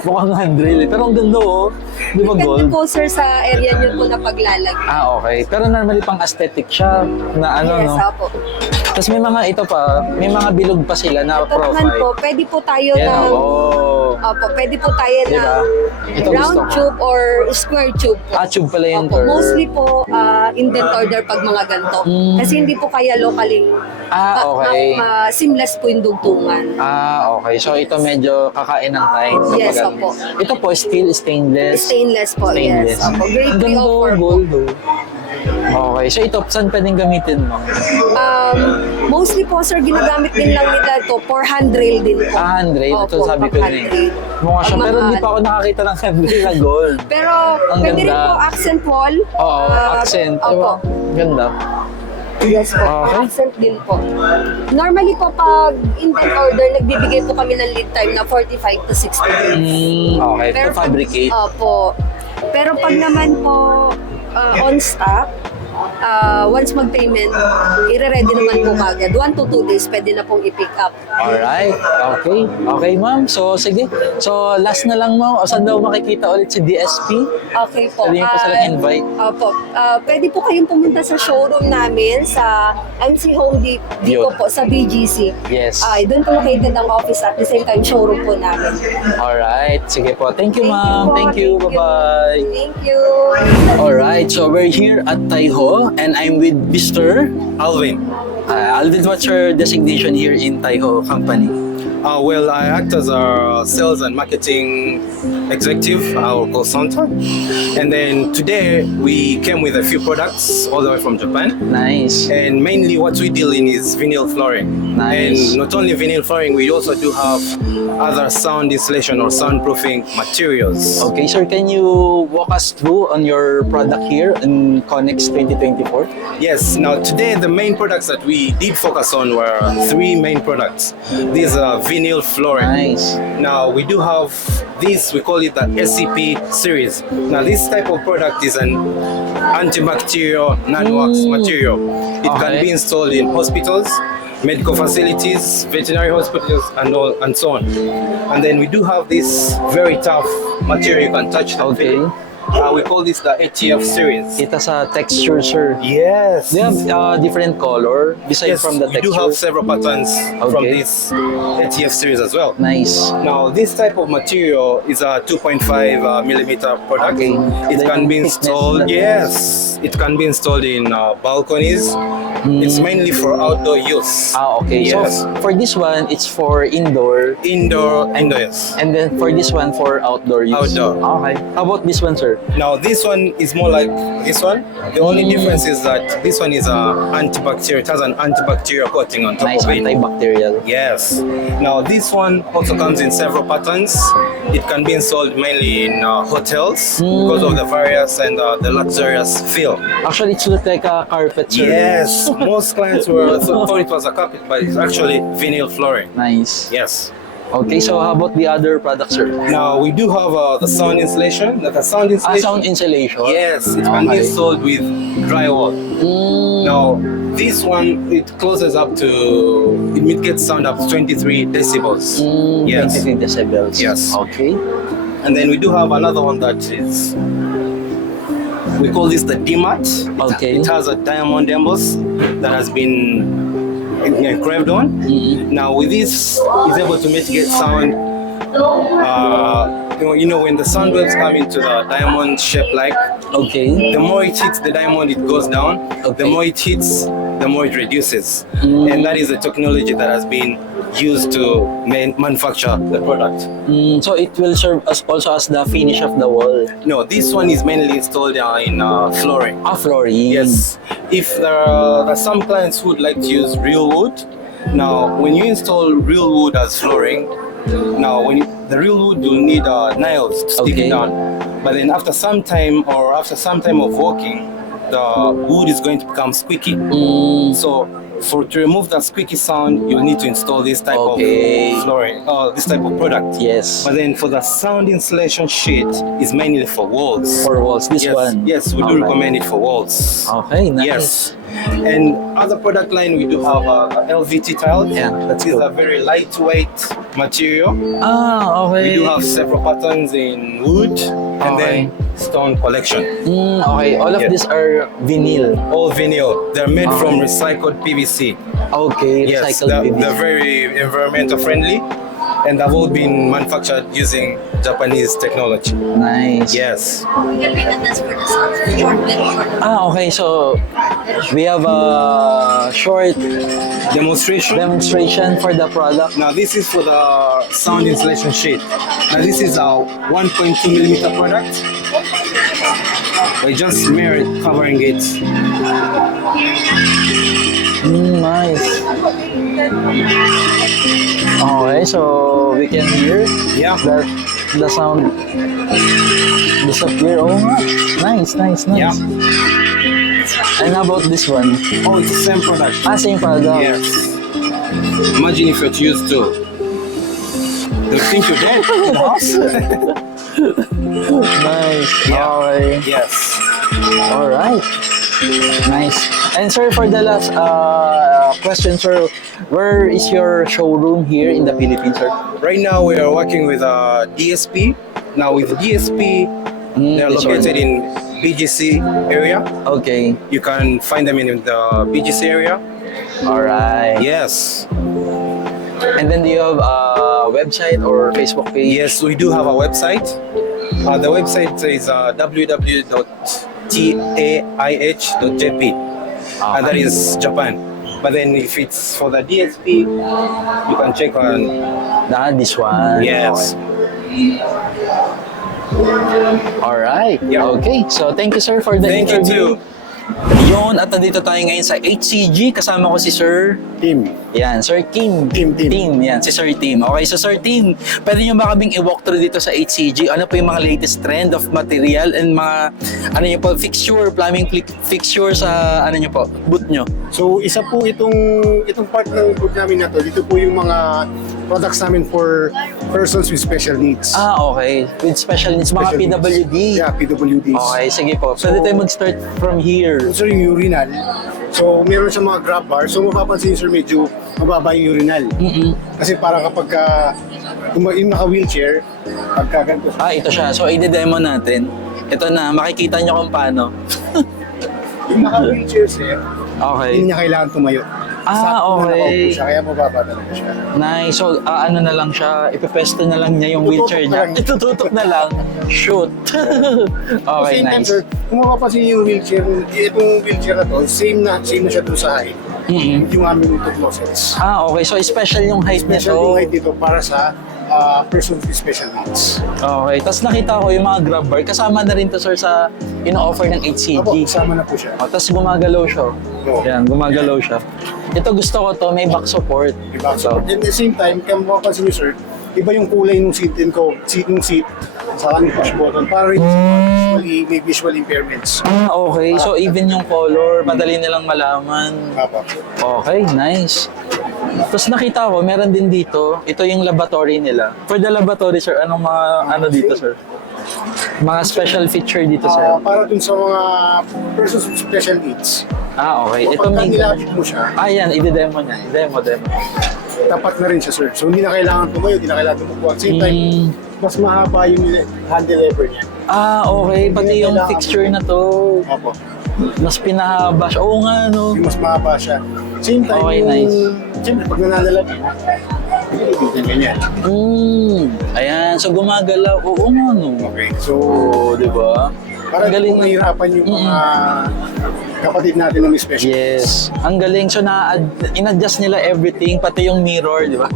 Mukhang handrail eh. Pero ang ganda oh. Di ba Ganda gold? po, sir, sa area niyo po na paglalag. Okay. Pero normally pang aesthetic siya na ano, Yes, no? opo. Tapos may mga ito pa, may mga bilog pa sila na Ito naman po, profile. pwede po tayo Yan, ng... oh. Opo, pwede po tayo Diba? ng Ito round gusto ko. tube or square tube po. Tube pala yung Opo, curve. mostly po indent order pag mga ganito. Kasi hindi po kaya localing Okay. seamless po yung dugtungan. Okay. So ito medyo kakain ng time. Yes, Kumbaga. opo. Ito po, steel stainless. Stainless po, Stainless. yes. Opo, grade Ang 3 ganda, o 4 po. gold oh. Okay. So ito, saan pwedeng gamitin mo? Mostly po, sir, ginagamit din lang nila ito for handrail din po. Handrail. Ito Opo, sabi ko pang na eh. handrail. Mukha siya, Pag pero mga- hindi pa ako nakakita ng handrail na gold. Pero Ang pwede rin ganda. po accent wall. Oo, accent. Opo. Diba? Ganda. Yes po, Okay. accent din po. Normally po pag indent order, nagbibigay po kami ng lead time na 45 to 60 days. Okay. To fabricate. Opo. Pero pag naman po on stock, once mag-payment, i-ready naman po kagad. 1 to 2 days, pwede na pong i-pick up. Alright. Okay. Okay, ma'am. So, sige. So, last na lang, ma'am. O, saan daw makikita ulit si DSP? Okay po. Pwede po silang invite. Opo. Pwede po kayong pumunta sa showroom namin sa MC Home dito Yun. po sa BGC. Yes. Doon po located ang office at the same time showroom po namin. Alright. Sige po. Thank you, Thank you ma'am. po. Thank you. Bye-bye. Thank you. Alright. So, we're here at Taiho and I'm with Mr. Alvin. Alvin, what's your designation here in Taiho Company? Well, I act as a sales and marketing executive, our call center. And then today we came with a few products all the way from Japan. Nice. And mainly what we deal in is vinyl flooring. Nice. And not only vinyl flooring, we also do have other sound insulation or soundproofing materials. Okay, sir, can you walk us through on your product here in Connex 2024? Yes, now today the main products that we did focus on were three main products. These are vinyl flooring. Nice. Now we do have this, we call it the SCP series. Now this type of product is an antibacterial non-wax material. It Okay. can be installed in hospitals, medical facilities, veterinary hospitals, and so on. And then we do have this very tough material you can touch. The Okay. film. We call this the ATF series. Kita sa texture, sir. Yes. They have different color beside Yes, from the we do texture. have several patterns from Okay. this ATF series as well. Nice. Now, this type of material is a 2.5 millimeter product. Okay. It Then can be thickness installed, na- yes, it can be installed in balconies. It's mainly for outdoor use. Okay. Yes. So for this one, it's for indoor, Indoor, yes. and then for this one for outdoor use. Outdoor. Okay. How about this one, sir? Now, this one is more like this one. The only difference is that this one is antibacterial. It has an antibacterial coating on top Nice of it. antibacterial. Yes. Now this one also comes in several patterns. It can be installed mainly in hotels because of the various and the luxurious feel. Actually, it looks like a carpet, sir. Yes. Most clients thought it was a carpet, but it's actually vinyl flooring. Nice. Yes. Okay, so how about the other products, sir? Now we do have the sound insulation. The sound insulation. Sound insulation. Yes, it can be Okay. installed with drywall. Now, this one, it closes up to, it mitigates sound up to 23 decibels. Yes. 23 decibels. Yes. Okay. And then we do have another one that is, we call this the DMAT. Okay. It has a diamond emboss that has been engraved on. Now with this, it's able to mitigate sound. When the sound waves come into the diamond shape, like Okay. the more it hits the diamond, it goes down. Okay. The more it hits, the more it reduces. And that is the technology that has been used to manufacture the product. So it will serve as also as the finish of the wall. No, this one is mainly installed in flooring. Flooring. Yes. If there are some clients who would like to use real wood, now when you install real wood as flooring, now the real wood will need nails to stick Okay. it down. But then after some time of working, the wood is going to become squeaky. So to remove that squeaky sound, you need to install this type Okay. of flooring, this type of product. Yes. But then for the sound insulation sheet, is mainly for walls. For walls, this yes, one. Yes, we do Okay. recommend it for walls. Okay, nice. Yes. And other product line, we do have LVT tiles. Yeah, that's That is good. a very lightweight material. Ah, okay. We do have several patterns in wood and Okay. then stone collection. Okay, all of Yeah. these are vinyl. All vinyl. They're made Okay. from recycled PVC. Okay, Yes, recycled they're PVC. very environmental friendly, and they've all been manufactured using Japanese technology. Nice. Yes. We can read this for the sound. Short video. Ah, okay. So we have a short Demonstration. demonstration for the product. Now this is for the sound insulation sheet. Now this is a 1.2 millimeter product. We just smear it, covering it. Nice. Okay, so we can hear Yeah. that the sound disappear. Oh, nice, nice, nice. Yeah. And how about this one? Oh, it's the same product. Ah, same product. Yes. Imagine if you're used to. They think you're dead in the house. Nice. Yeah. Okay. Yes. All right. Nice. And sir, for the last question, sir, where is your showroom here in the Philippines, sir? Right now we are working with DSP. Now with DSP, they're this located one. in BGC area. Okay. You can find them in the BGC area. All right. Yes. And then do you have a website or Facebook page? Yes, we do have a website. The website is www.taih.jp, and that is Japan. But then if it's for the DSP, you can check on. This one. Yes. All right. Yeah. Okay. So thank you, sir, for the Thank you interview. too. Yun, at nandito tayo ngayon sa HCG. Kasama ko si Sir. Team. Yan, Sir Kim. Tim. Yan, si Sir Tim. Okay, so Sir Tim, pwede nyo ba kaming i-walk through dito sa HCG? Ano po yung mga latest trend of material and mga, ano nyo po, fixture, plumbing fixture sa, ano nyo po, booth nyo? So isa po itong part ng booth namin na to. Dito po yung mga products namin for persons with special needs. Ah, okay. With special needs, mga Special needs. PWD. Yeah, PWDs. Okay, sige po. Pwede tayo mag-start from here. So yung urinal. So meron siya mga grab bar. So mapapansin sir medyo mababa yung urinal. Kasi para kapag yung naka-wheelchair, pagka ganito. Ah, ito siya. So, i-demo natin. Ito na, makikita nyo kung paano. Yung naka-wheelchair sir, Okay. hindi niya kailangan tumayo. Ah, Sakto na okay. nakaupo siya, kaya mababa talaga siya. Nice. So, ano na lang siya, ipepesto na lang niya yung Tututok wheelchair na niya. lang. Itututok na lang. Shoot. Okay, Same time, nice. sir, kung mapapansin yung wheelchair, itong wheelchair na to, same na siya dun sa height. Yung aming ito closets. Ah, okay. So, special yung height Special nito. yung height dito para sa persons with special needs. Okay. Tapos nakita ko yung mga grab bar. Kasama na rin to, sir, sa ino-offer ng HCG. Opo, kasama na po siya. Oh, tapos gumagalaw siya. Oo. Yan, gumagalaw siya. Ito gusto ko to, may back support. Diba? So, at the same time, kung mapapansin niyo, sir, iba yung kulay ng seat nung seat sa aking push button para rin may visual impairments. Ah, okay. So, even yung color, madali nilang malaman. Papa. Okay, nice. Tapos nakita ko, meron din dito, ito yung laboratory nila. For the laboratory, sir, anong mga, ano dito, sir? Mga special feature dito, sir? Para dun sa mga persons with special needs. Ah, okay. Ito Kapag may... nilapit mo siya, Ah, yan, i-demo niya. Demo. tapat na rin siya, sir. So, hindi na kailangan tumayo, hindi na kailangan tumupo. At same time, mas mahaba yung handle lever niya. Ah, okay. Pati yung Kailangan- fixture na to, Opo. mas pinahaba siya. Oo nga, no? Yung mas mahaba siya. Same time, Okay, yung... nice. Siyempre, pag nananalag, hindi ganyan. Ayan, so gumagalaw. Oo nga, no? Okay, so... Oo, di ba? Para Ang hindi galing. po mahirapan yung mga kapatid natin na may special needs. Yes. Ang galing. So, in-adjust nila everything, pati yung mirror, di ba?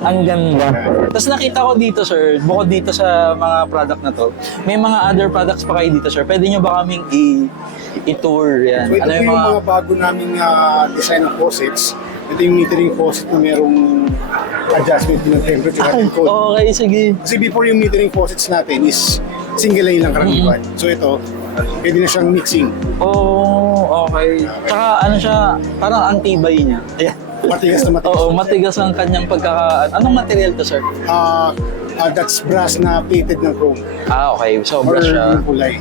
Ang ganda. Tapos nakita ko dito, sir, bukod dito sa mga product na to, may mga other products pa kayo dito, sir. Pwede nyo ba kaming i-tour yan? So ito Ano po yung yung mga... mga bago naming design ng faucets. Ito yung metering faucet na merong adjustment din ng temperature Ay, and code. okay, sige. Kasi before yung metering faucets natin is single lane lang karaniwan. So ito, pwede na siyang mixing. Oh, okay. Tsaka ano siya, parang ang tibay niya. Ayan. Matigas na matigas. Oo, matigas ang kanyang Anong material to, sir? That's brass na plated ng chrome. Ah, okay. So, Or brush siya. yung kulay.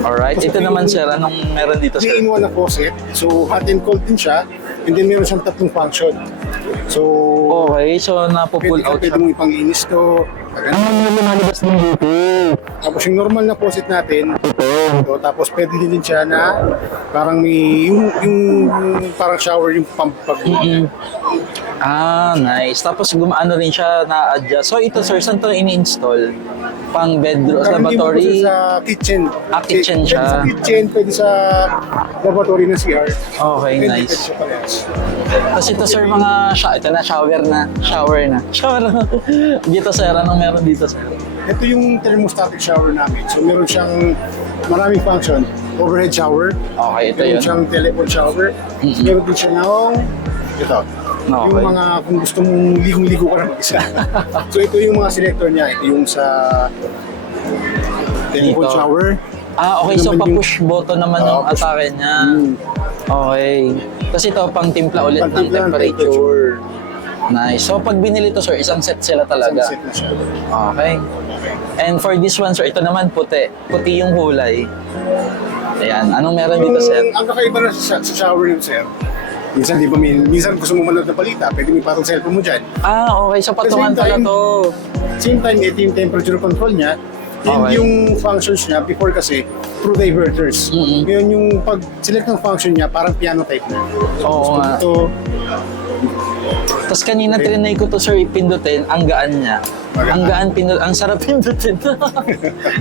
Alright. Tapos Ito naman, sir. Anong meron dito, sir? 3-in-1 na faucet. So, hot and cold din siya. And then meron siyang tatlong function. So, Okay. So, napo-pull out pwede siya. mong ipanginis to. lumalabas din dito. Tapos yung normal na faucet natin, ito. Tapos pwede din siya na parang may yung parang shower yung pump pag Ah, nice. Tapos gumaano rin siya na-adjust. So, ito, sir, saan to ini-install? Pang bedroom, lavatory? sa kitchen. Kitchen Pwede siya. sa kitchen, pwede sa lavatory ng CR. Okay, Pwede nice. siya parehas. Tapos ito, sir, mga ito na, shower na. Shower na. Dito, sir, anong meron dito, sir? Ito yung thermostatic shower namin. So meron siyang maraming function. Overhead shower. Okay, ito Meron yun. siyang telephone shower. Meron din siya ng ito. Okay. Yung mga kung gusto mong ligong-ligo ka na mag-isa. So ito yung mga selector niya. Ito yung sa telephone Dito. shower. Ah, okay. Ito So, naman yung- pa-push button naman yung push. atake niya. Okay. Tapos ito, pang timpla ulit ng Pang-timpla ng temperature. Nice. So, pag binili to, sir, isang set sila talaga. Sunset na siya. Okay. And for this one, sir, ito naman puti. Puti yung kulay. Ayan. Anong meron dito, sir? Ang kakaiba na sa shower yung sir. Minsan, di ba, minsan gusto mo manood ng balita, pwede may patong cellphone mo dyan. Ah, okay. So, patungan At the same pala time- to. Same time, ito yung temperature control niya. And Okay. yung functions niya, before kasi, through diverters. Ngayon yung pag-select ng function niya, parang piano type na. Oo nga. Ito, Tapos kanina trinay ko to, sir, ipindutin. Ang gaan niya. Ang gaan ang sarap pindutin.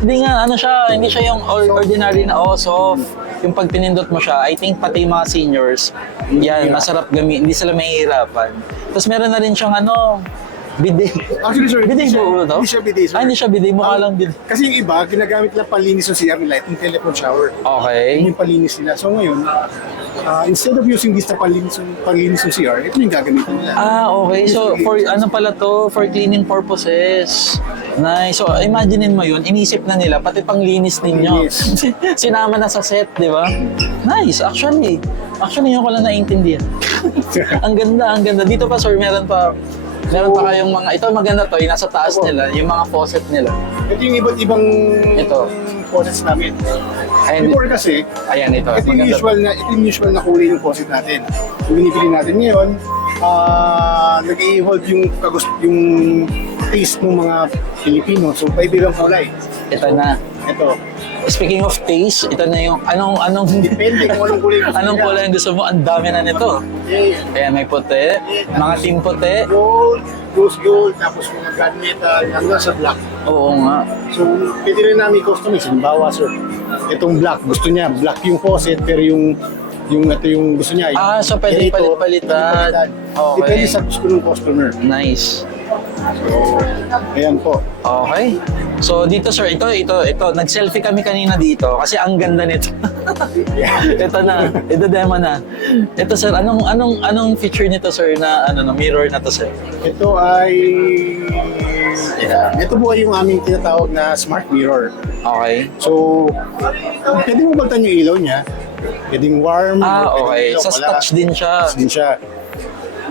Hindi nga, ano siya, hindi siya yung ordinary na soft. Yung pag pinindot mo siya, I think pati yung mga seniors, yan, masarap gamitin. Hindi sila mahihirapan. Tapos meron na rin siyang bidet. actually, sir, Bidet po to? Hindi siya bidet, sir. Ah, hindi siya bidet. Mukha lang bidet. Kasi yung iba, ginagamit lang panlinis ng CR nila, itong telephone shower. Okay. Yun yung panlinis nila. So ngayon, instead of using this na panlinis ng CR, ito yung gagamitin nila. Ah, okay. So, for ano pala to? For cleaning purposes. Nice. So, imaginein mo yun, inisip na nila, pati panglinis ninyo. Yes. Sinama na sa set, di ba? Nice. Actually, yun ko lang naiintindihan. Ang ganda, ang ganda. Dito pa, sir, meron pa kayong mga, ito maganda to, yung nasa taas nila, yung mga faucet nila. Ito yung iba't ibang Ito. faucets namin. Ayan, Before kasi, ayan ito. ito yung Maganda. usual na kulay ng faucet natin. Yung binibili natin ngayon, nag-i-evolve yung taste ng mga Pilipino. So, iba-ibang kulay. Ito na. Ito. Speaking of taste, ito na yung, anong Depende kung anong kulay gusto anong niya. kulay ang gusto mo? Ang dami na nito. Yeah. Ayan, may puti, mga team puti. Gold, rose gold, tapos mga gunmetal, hanggang sa black. Oo nga. So, pwede rin namin customize. Halimbawa, sir, itong black, gusto niya, black yung faucet, pero yung ito yung gusto niya. Ah, so pwede ganito, palit-palitan. Okay. Depende sa gusto ng customer. Nice. Ayan po. Okay. So dito sir, ito, nag-selfie kami kanina dito kasi ang ganda nito. Ito na, ito demo na. Ito sir, anong feature nito sir na mirror na to sir? Ito ay... Ito po ay yung aming tinatawag na smart mirror. Okay. So, pwede mo baltan yung ilaw niya. Pwedeng warm. Ah, or pwedeng okay. ilaw Sa pala. touch din siya. Touch din siya.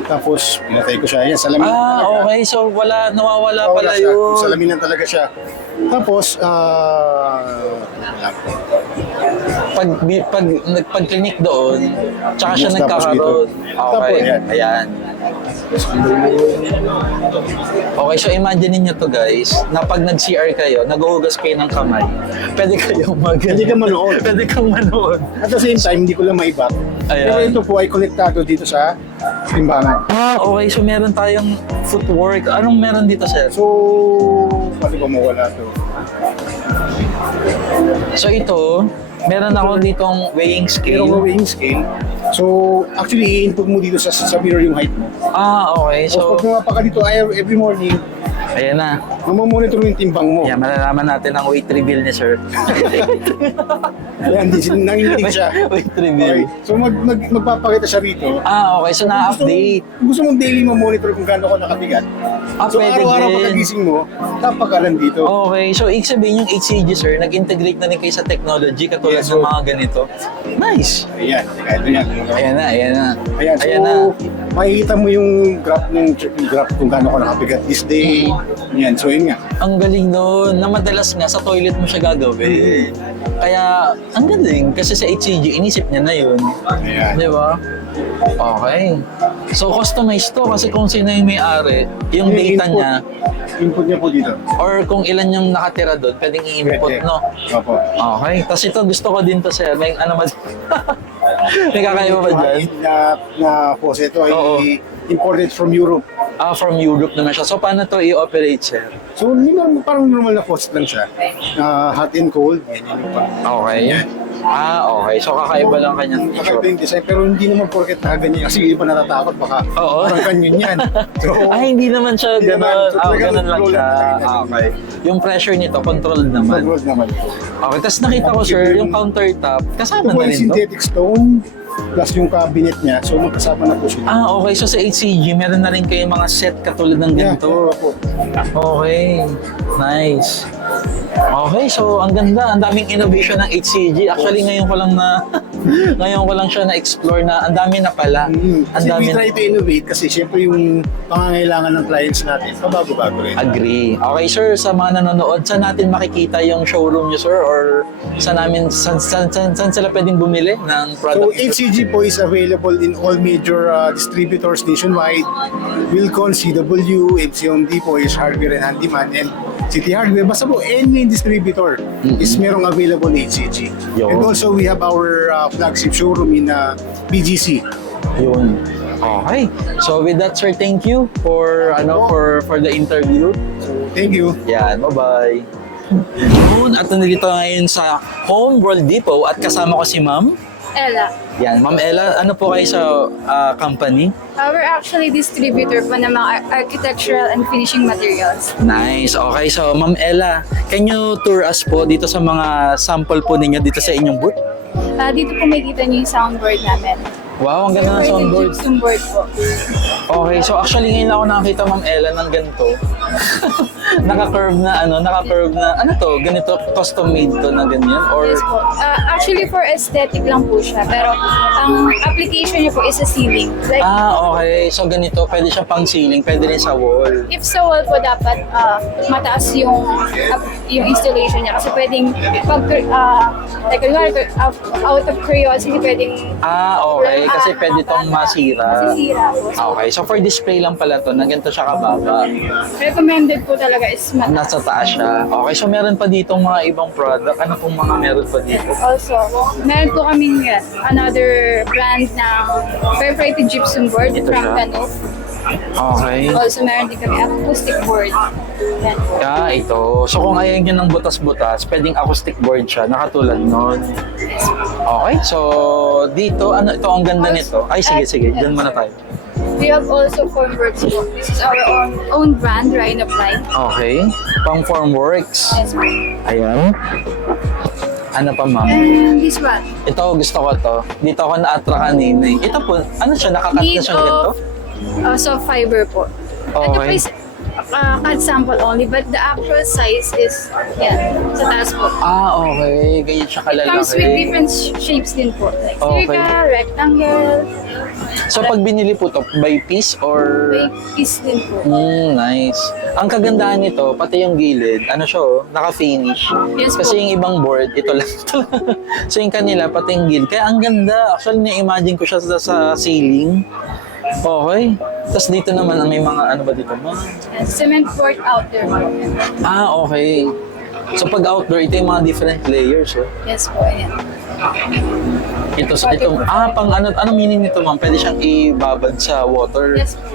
Tapos, pinatay ko siya. Yan, salamin Ah, talaga. okay. So nawawala Wala pala siya. yun. Salamin lang talaga siya. Tapos, Pag clinic doon, tsaka siya Tapos nagkakaroon. dito. Okay. Tapos, yan. Ayan. Okay, so imagine niyo to guys, na pag nag-CR kayo, naghuhugas kayo ng kamay, pwede kayong Pwede kang manood. Pwede kang manood. At the same time, hindi ko lang maiba. Ayan. Pero ito po ay konektado dito sa timbangan. Ah, okay. So meron tayong footwork. Anong meron dito, sir? So, pati ko mawala to. So ito, meron ako ditong weighing Pero scale. weighing scale. So, actually, i-input mo dito sa mirror yung height mo. Ah, okay. So, So, pag pumapa ka dito every morning, ayan na. mamamonitor mo yung timbang mo. Yan, malalaman natin ang weight reveal ni sir. Ayan, nanginginig siya. Weight Okay. reveal. So magpapakita siya rito. Okay. So, na-update. Gusto mong daily mamonitor kung gaano ka nakabigat. So Pwede araw-araw din. pagkagising mo, tapakalan dito. Okay, so ibig sabihin yung HCG sir, nag-integrate na rin kayo sa technology katulad Yes, ng sir. mga ganito. Nice! Ayan, ito yan. Ayan na. Ayan, so Ayan na. makikita mo yung graph kung gaano ka nakabigat this day. Yan, so yun nga. Ang galing nun, na madalas nga sa toilet mo siya gagawin. Kaya, ang galing. Kasi sa HCG, inisip niya na yun. Ayan. Di ba? Okay. So, customized to kasi kung sino yung may-ari, yung data niya, Input niya po dito. or kung ilan yung nakatira doon, pwedeng i-input, Pwede. no? Opo. Okay. Tapos ito, gusto ko din to sir. May ano ba? May kakaya ba dyan? Na faucet ito ay Oo. imported from Europe. From Europe naman siya. So, paano to i-operate, sir? So, parang normal na faucet lang siya. Hot and cold. Yan yung Okay. Okay. So, kakaiba lang kanyang Kakaiba feature. yung design, pero hindi naman porket nakaganyan. Kasi yung iba natatakot, baka Oo. parang ganyan yan. So, Hindi naman siya Hindi gano'n. naman. So, talagang Ganun lang control siya. lang. Okay. Yung pressure nito, controlled naman. controlled naman. Okay. Tapos nakita ko, sir, yung countertop, Ito kasama po na yung rin to. synthetic stone plus yung cabinet niya. So, magkasama na po sila. Okay. So, sa HCG, meron na rin kayo mga set katulad ng Yeah, ganito. po. Okay. Nice. Okay, so ang ganda, ang daming innovation ng HCG. Actually, ngayon ko lang siya na-explore na ang dami na pala. Ang Kasi we dami. try to innovate kasi syempre yung pangangailangan ng clients natin, pabago-bago rin. Agree. Okay, sir, sa mga nanonood, saan natin makikita yung showroom niyo, sir? Or saan sila pwedeng bumili ng So product? HCG po is available in all major distributors nationwide. Wilcon, CW, MCMD po is hardware and handyman, and City Hardware. Basta po any distributor is merong available HCG. Yo. And also we have our flagship showroom in BGC. Yun. Okay. So with that, sir, thank you for for the interview. Thank you. Yan, bye-bye. Yun, at nandito ngayon sa Home World Depot at kasama ko si Ma'am. Ella. Yan, Ma'am Ella, ano po kayo sa company? We're actually distributor po ng mga architectural and finishing materials. Nice. Okay, so Ma'am Ella, can you tour us po dito sa mga sample po ninyo dito sa inyong booth? Dito po makikita niyo yung soundboard namin. Wow, ang ganda ng Pwede soundboard. gypsum board po. Okay, so actually ngayon lang ako nakakita Ma'am Ella ng ganito. naka-curve na, ano to, ganito, custom made to na ganyan? Or, Yes po. Actually for aesthetic lang po siya. Pero ang application niya po is sa ceiling. Like, okay. So ganito, pwede siya pang ceiling, pwede rin sa wall. if sa wall po dapat mataas yung installation niya. Kasi pwedeng pag, like, out of curiosity, pwedeng Okay, kasi pwede tong masira. masisira po. So, Okay, so for display lang pala to, na ganito siya kababa. recommended po talaga is mataas. Nasa taas siya. Okay, so meron pa ditong mga ibang product. Ano pong mga meron pa dito? Also, meron po kaming another brand ng perforated gypsum board Ito from siya. Canoe. Okay. Also, meron din kami acoustic board. Yan po. Ito. So kung ayaw nyo ng butas-butas, pwedeng acoustic board siya, nakatulad nun. Okay, so dito, ano ito, ang ganda nito. Ay, sige, dyan muna tayo. We have also Formworks po. This is our own brand, Rhinoply. Okay, pang Formworks. Yes, po. Ayan. Ano pa, ma'am? And this one. Ito, gusto ko to. Dito ako na-attract kanina eh. Ito po, ano siya, nakakat na siya ganito? Soft fiber po. Ito po Okay. is cut sample only, but the actual size is, yan, sa taas po. Okay. Ganyan siya It comes with kalalaki. different shapes din po. Like Okay. circle, rectangle, So pag binili po to, by piece or... by piece din po. Nice. Ang kagandahan nito, pati yung gilid, ano siya naka-finish. Yes Kasi po. yung ibang board, ito lang. So yung kanila, pati yung gilid. Kaya ang ganda. Actually, na-imagine ko siya sa ceiling. Okay. Tapos dito naman, may mga ano ba dito? And cement board out there po. Okay. So pag outdoor, ito yung mga different layers. Yes po, ayan. Ito, pang ano meaning nito, ma'am? Pwede siyang ibabad sa water. Yes po.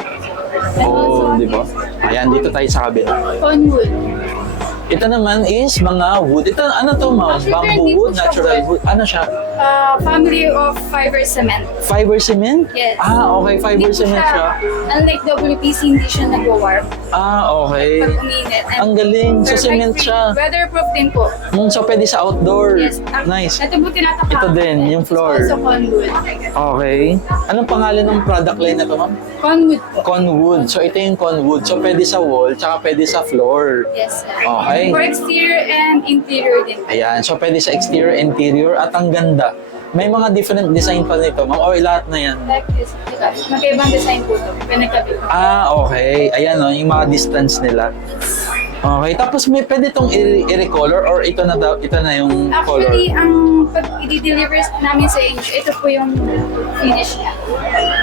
And also, Di ba? Ayan, dito tayo sa kabila. on wood. Ito naman is mga wood. Ito, ano to, ma'am? Actually, Bamboo hindi po wood, siya natural wood. wood. Ano siya? Family of fiber cement. Fiber cement? Yes. Okay, fiber Hindi po cement siya. Unlike WPC, hindi siya nag-warp. Okay. pag uminit. And Ang galing. So, thermite cement free. siya. Weatherproof din po. So, pwede sa outdoor. Yes. Nice. Ito po tinatapak. Ito din, yung floor. It's also conwood. Okay. Anong pangalan ng product line na to, ma'am? Conwood po. Conwood. So, ito yung conwood. So, pwede sa wall, tsaka pwede sa floor. Yes, sir. Okay. For exterior and interior din. Ayan. So, pwede sa exterior, interior, at ang ganda. May mga different design pa nito, ma'am. Okay, lahat na yan. Like this. Diba? Magkaibang design po ito. Pinagkabit ko. Okay. Ayan, no, yung mga distance nila. Okay. Tapos, may pwede itong i-recolor or ito na yung color? Actually, ang pag i-deliver namin sa inyo, ito po yung finish niya.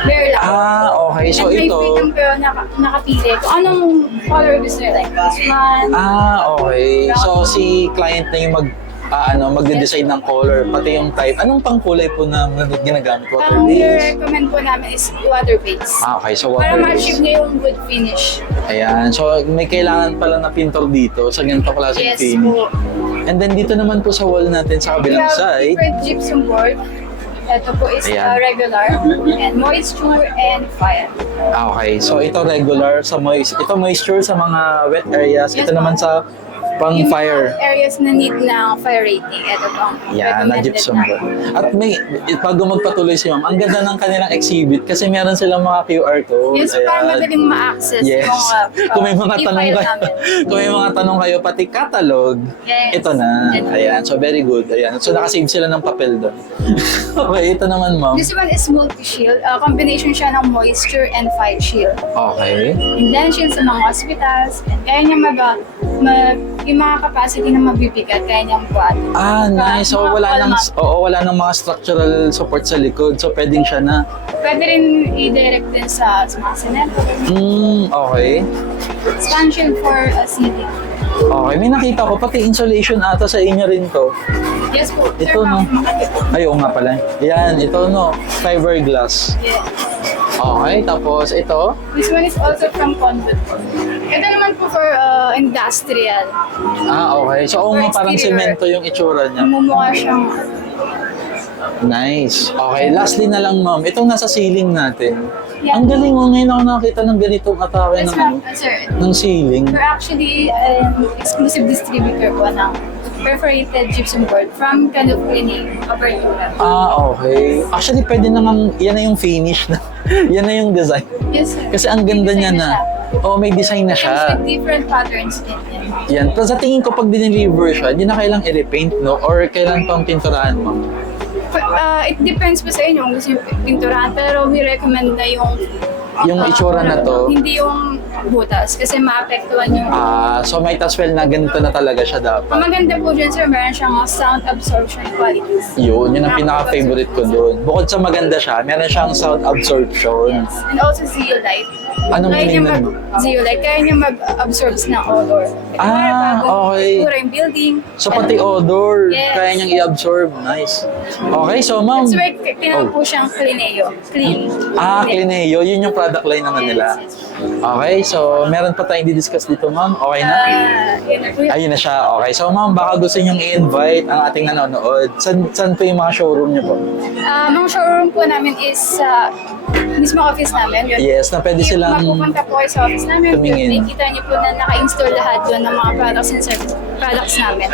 Bare lang. Okay. So, And may ito... freedom pero nakapili kung anong color gusto nyo. Like this one. Okay. So, si client na yung magde-design ng color, pati yung type. Anong pang kulay po na ginagamit? Water Ang base? recommend po namin is water base. Okay, so Para water ma-achieve base. niya yung good finish. Ayan. So, may kailangan pala na pintor dito sa ganito klaseng Yes finish. po. And then, dito naman po sa wall natin sa We kabilang have side. different gypsum board. Ito po is Ayan. regular and moisture and fire. Okay. So, ito regular sa ito moisture sa mga wet areas. Yes, Ito naman sa pang Yung fire. mga areas na need ng fire rating, ito po ang Yan, na recommended gypsum na. board. At bago magpatuloy si ma'am, ang ganda ng kanilang exhibit kasi meron silang mga QR code. Yes, para Ayan. madaling ma-access Yes. yung Kung may mga tanong e-file kayo, namin. kung may mga tanong kayo, pati catalog, Yes. ito na. Ayan, so very good. Ayan. So nakasave sila ng papel doon. Okay, ito naman ma'am. This one is multi-shield. Combination siya ng moisture and fire shield. Okay. And then shield sa mga hospitals. And kaya niya yung mga capacity na mabibigat, kaya niyang buhat. Nice. So wala nang mga structural support sa likod. So pwedeng siya na. Pwede rin i-direct din sa mga cemento. Okay. Span shield for seating. Okay, may nakita ko pati insulation ata sa inyo rin to. Yes po. Sir, Ito, no? makakit. Ay, oo nga pala. Yan, ito no, fiberglass. Yeah. Okay, tapos ito. This one is also from conduit. Ito naman po for industrial. Okay. So, oo nga, parang Exterior. semento yung itsura niya. Namumukha siyang Nice. Okay, lastly na lang, ma'am. Itong nasa ceiling natin. Yeah. Ang galing mo. Ngayon ako nakakita ng ganitong atake Yes, ng, ma'am. Sir, ng ceiling. we're actually an exclusive distributor po ng perforated gypsum board from Califórnia, Apertura. Okay. Actually, pwede namang, yan na yung finish na. Yan na yung design. Yes, sir. Kasi ang ganda May niya design na. Oo, may design na siya. siya. With different patterns din yan. Yan. Pero sa tingin ko, pag dineliver siya, hindi na kailang i-repaint, no? Or kailan pang pinturahan, ma'am? It depends po sa inyo kung gusto yung pinturahan, pero we recommend na yung itsura na to. Hindi yung butas kasi maapektuhan yung So might as well na ganito na talaga siya dapat. Ang maganda po dyan, sir, meron siyang sound absorption qualities. Yun ang pinaka-favorite ko doon. Bukod sa maganda siya, meron siyang sound absorption. And also zeolite. Anong Kaya niya meaning nun? zeolite, kaya niya mag-absorb ng odor. Okay. Kulay yung building. So pati odor, Yes. kaya niyang i-absorb. Nice. Okay, so ma'am. That's why tinawag po siyang Clineo. Clean. Clineo, yun yung product line naman nila. Okay, so meron pa tayong di-discuss dito, ma'am. Okay na? Yun na po yun. Ayun na siya. Okay, so ma'am, baka gusto niyong i-invite ang ating nanonood. Saan po yung mga showroom niyo po? Ang showroom po namin is sa mismo office namin. Yun. Yes, na pwede silang Mapupunta po kayo sa office namin. tumingin. Makikita niyo po na naka-install lahat doon ng mga products and products namin.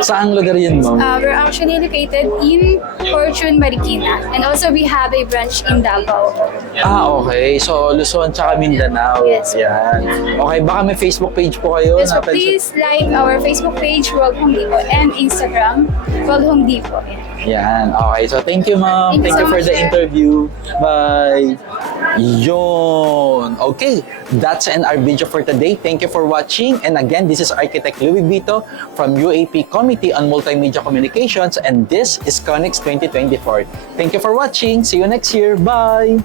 Saang lugar yun, ma'am? We're actually located in Fortune, Marikina. And also we have a branch in Davao. Okay. So, Luzon tsaka Mindanao. Yes. Yan. Okay, baka may Facebook page po kayo. Yes, so na pwede- please like our Facebook page, World Home Depot, and Instagram, World Home Depot. Yan. Okay. So, thank you, ma'am. Thank you Thank you so for much, the sir. interview. Bye. Yon. Okay. That's our video for today. Thank you for watching. And again, this is Architect Louis Vito from UAP Committee on Multimedia Communications. And this is Connect 2024. Thank you for watching. See you next year. Bye.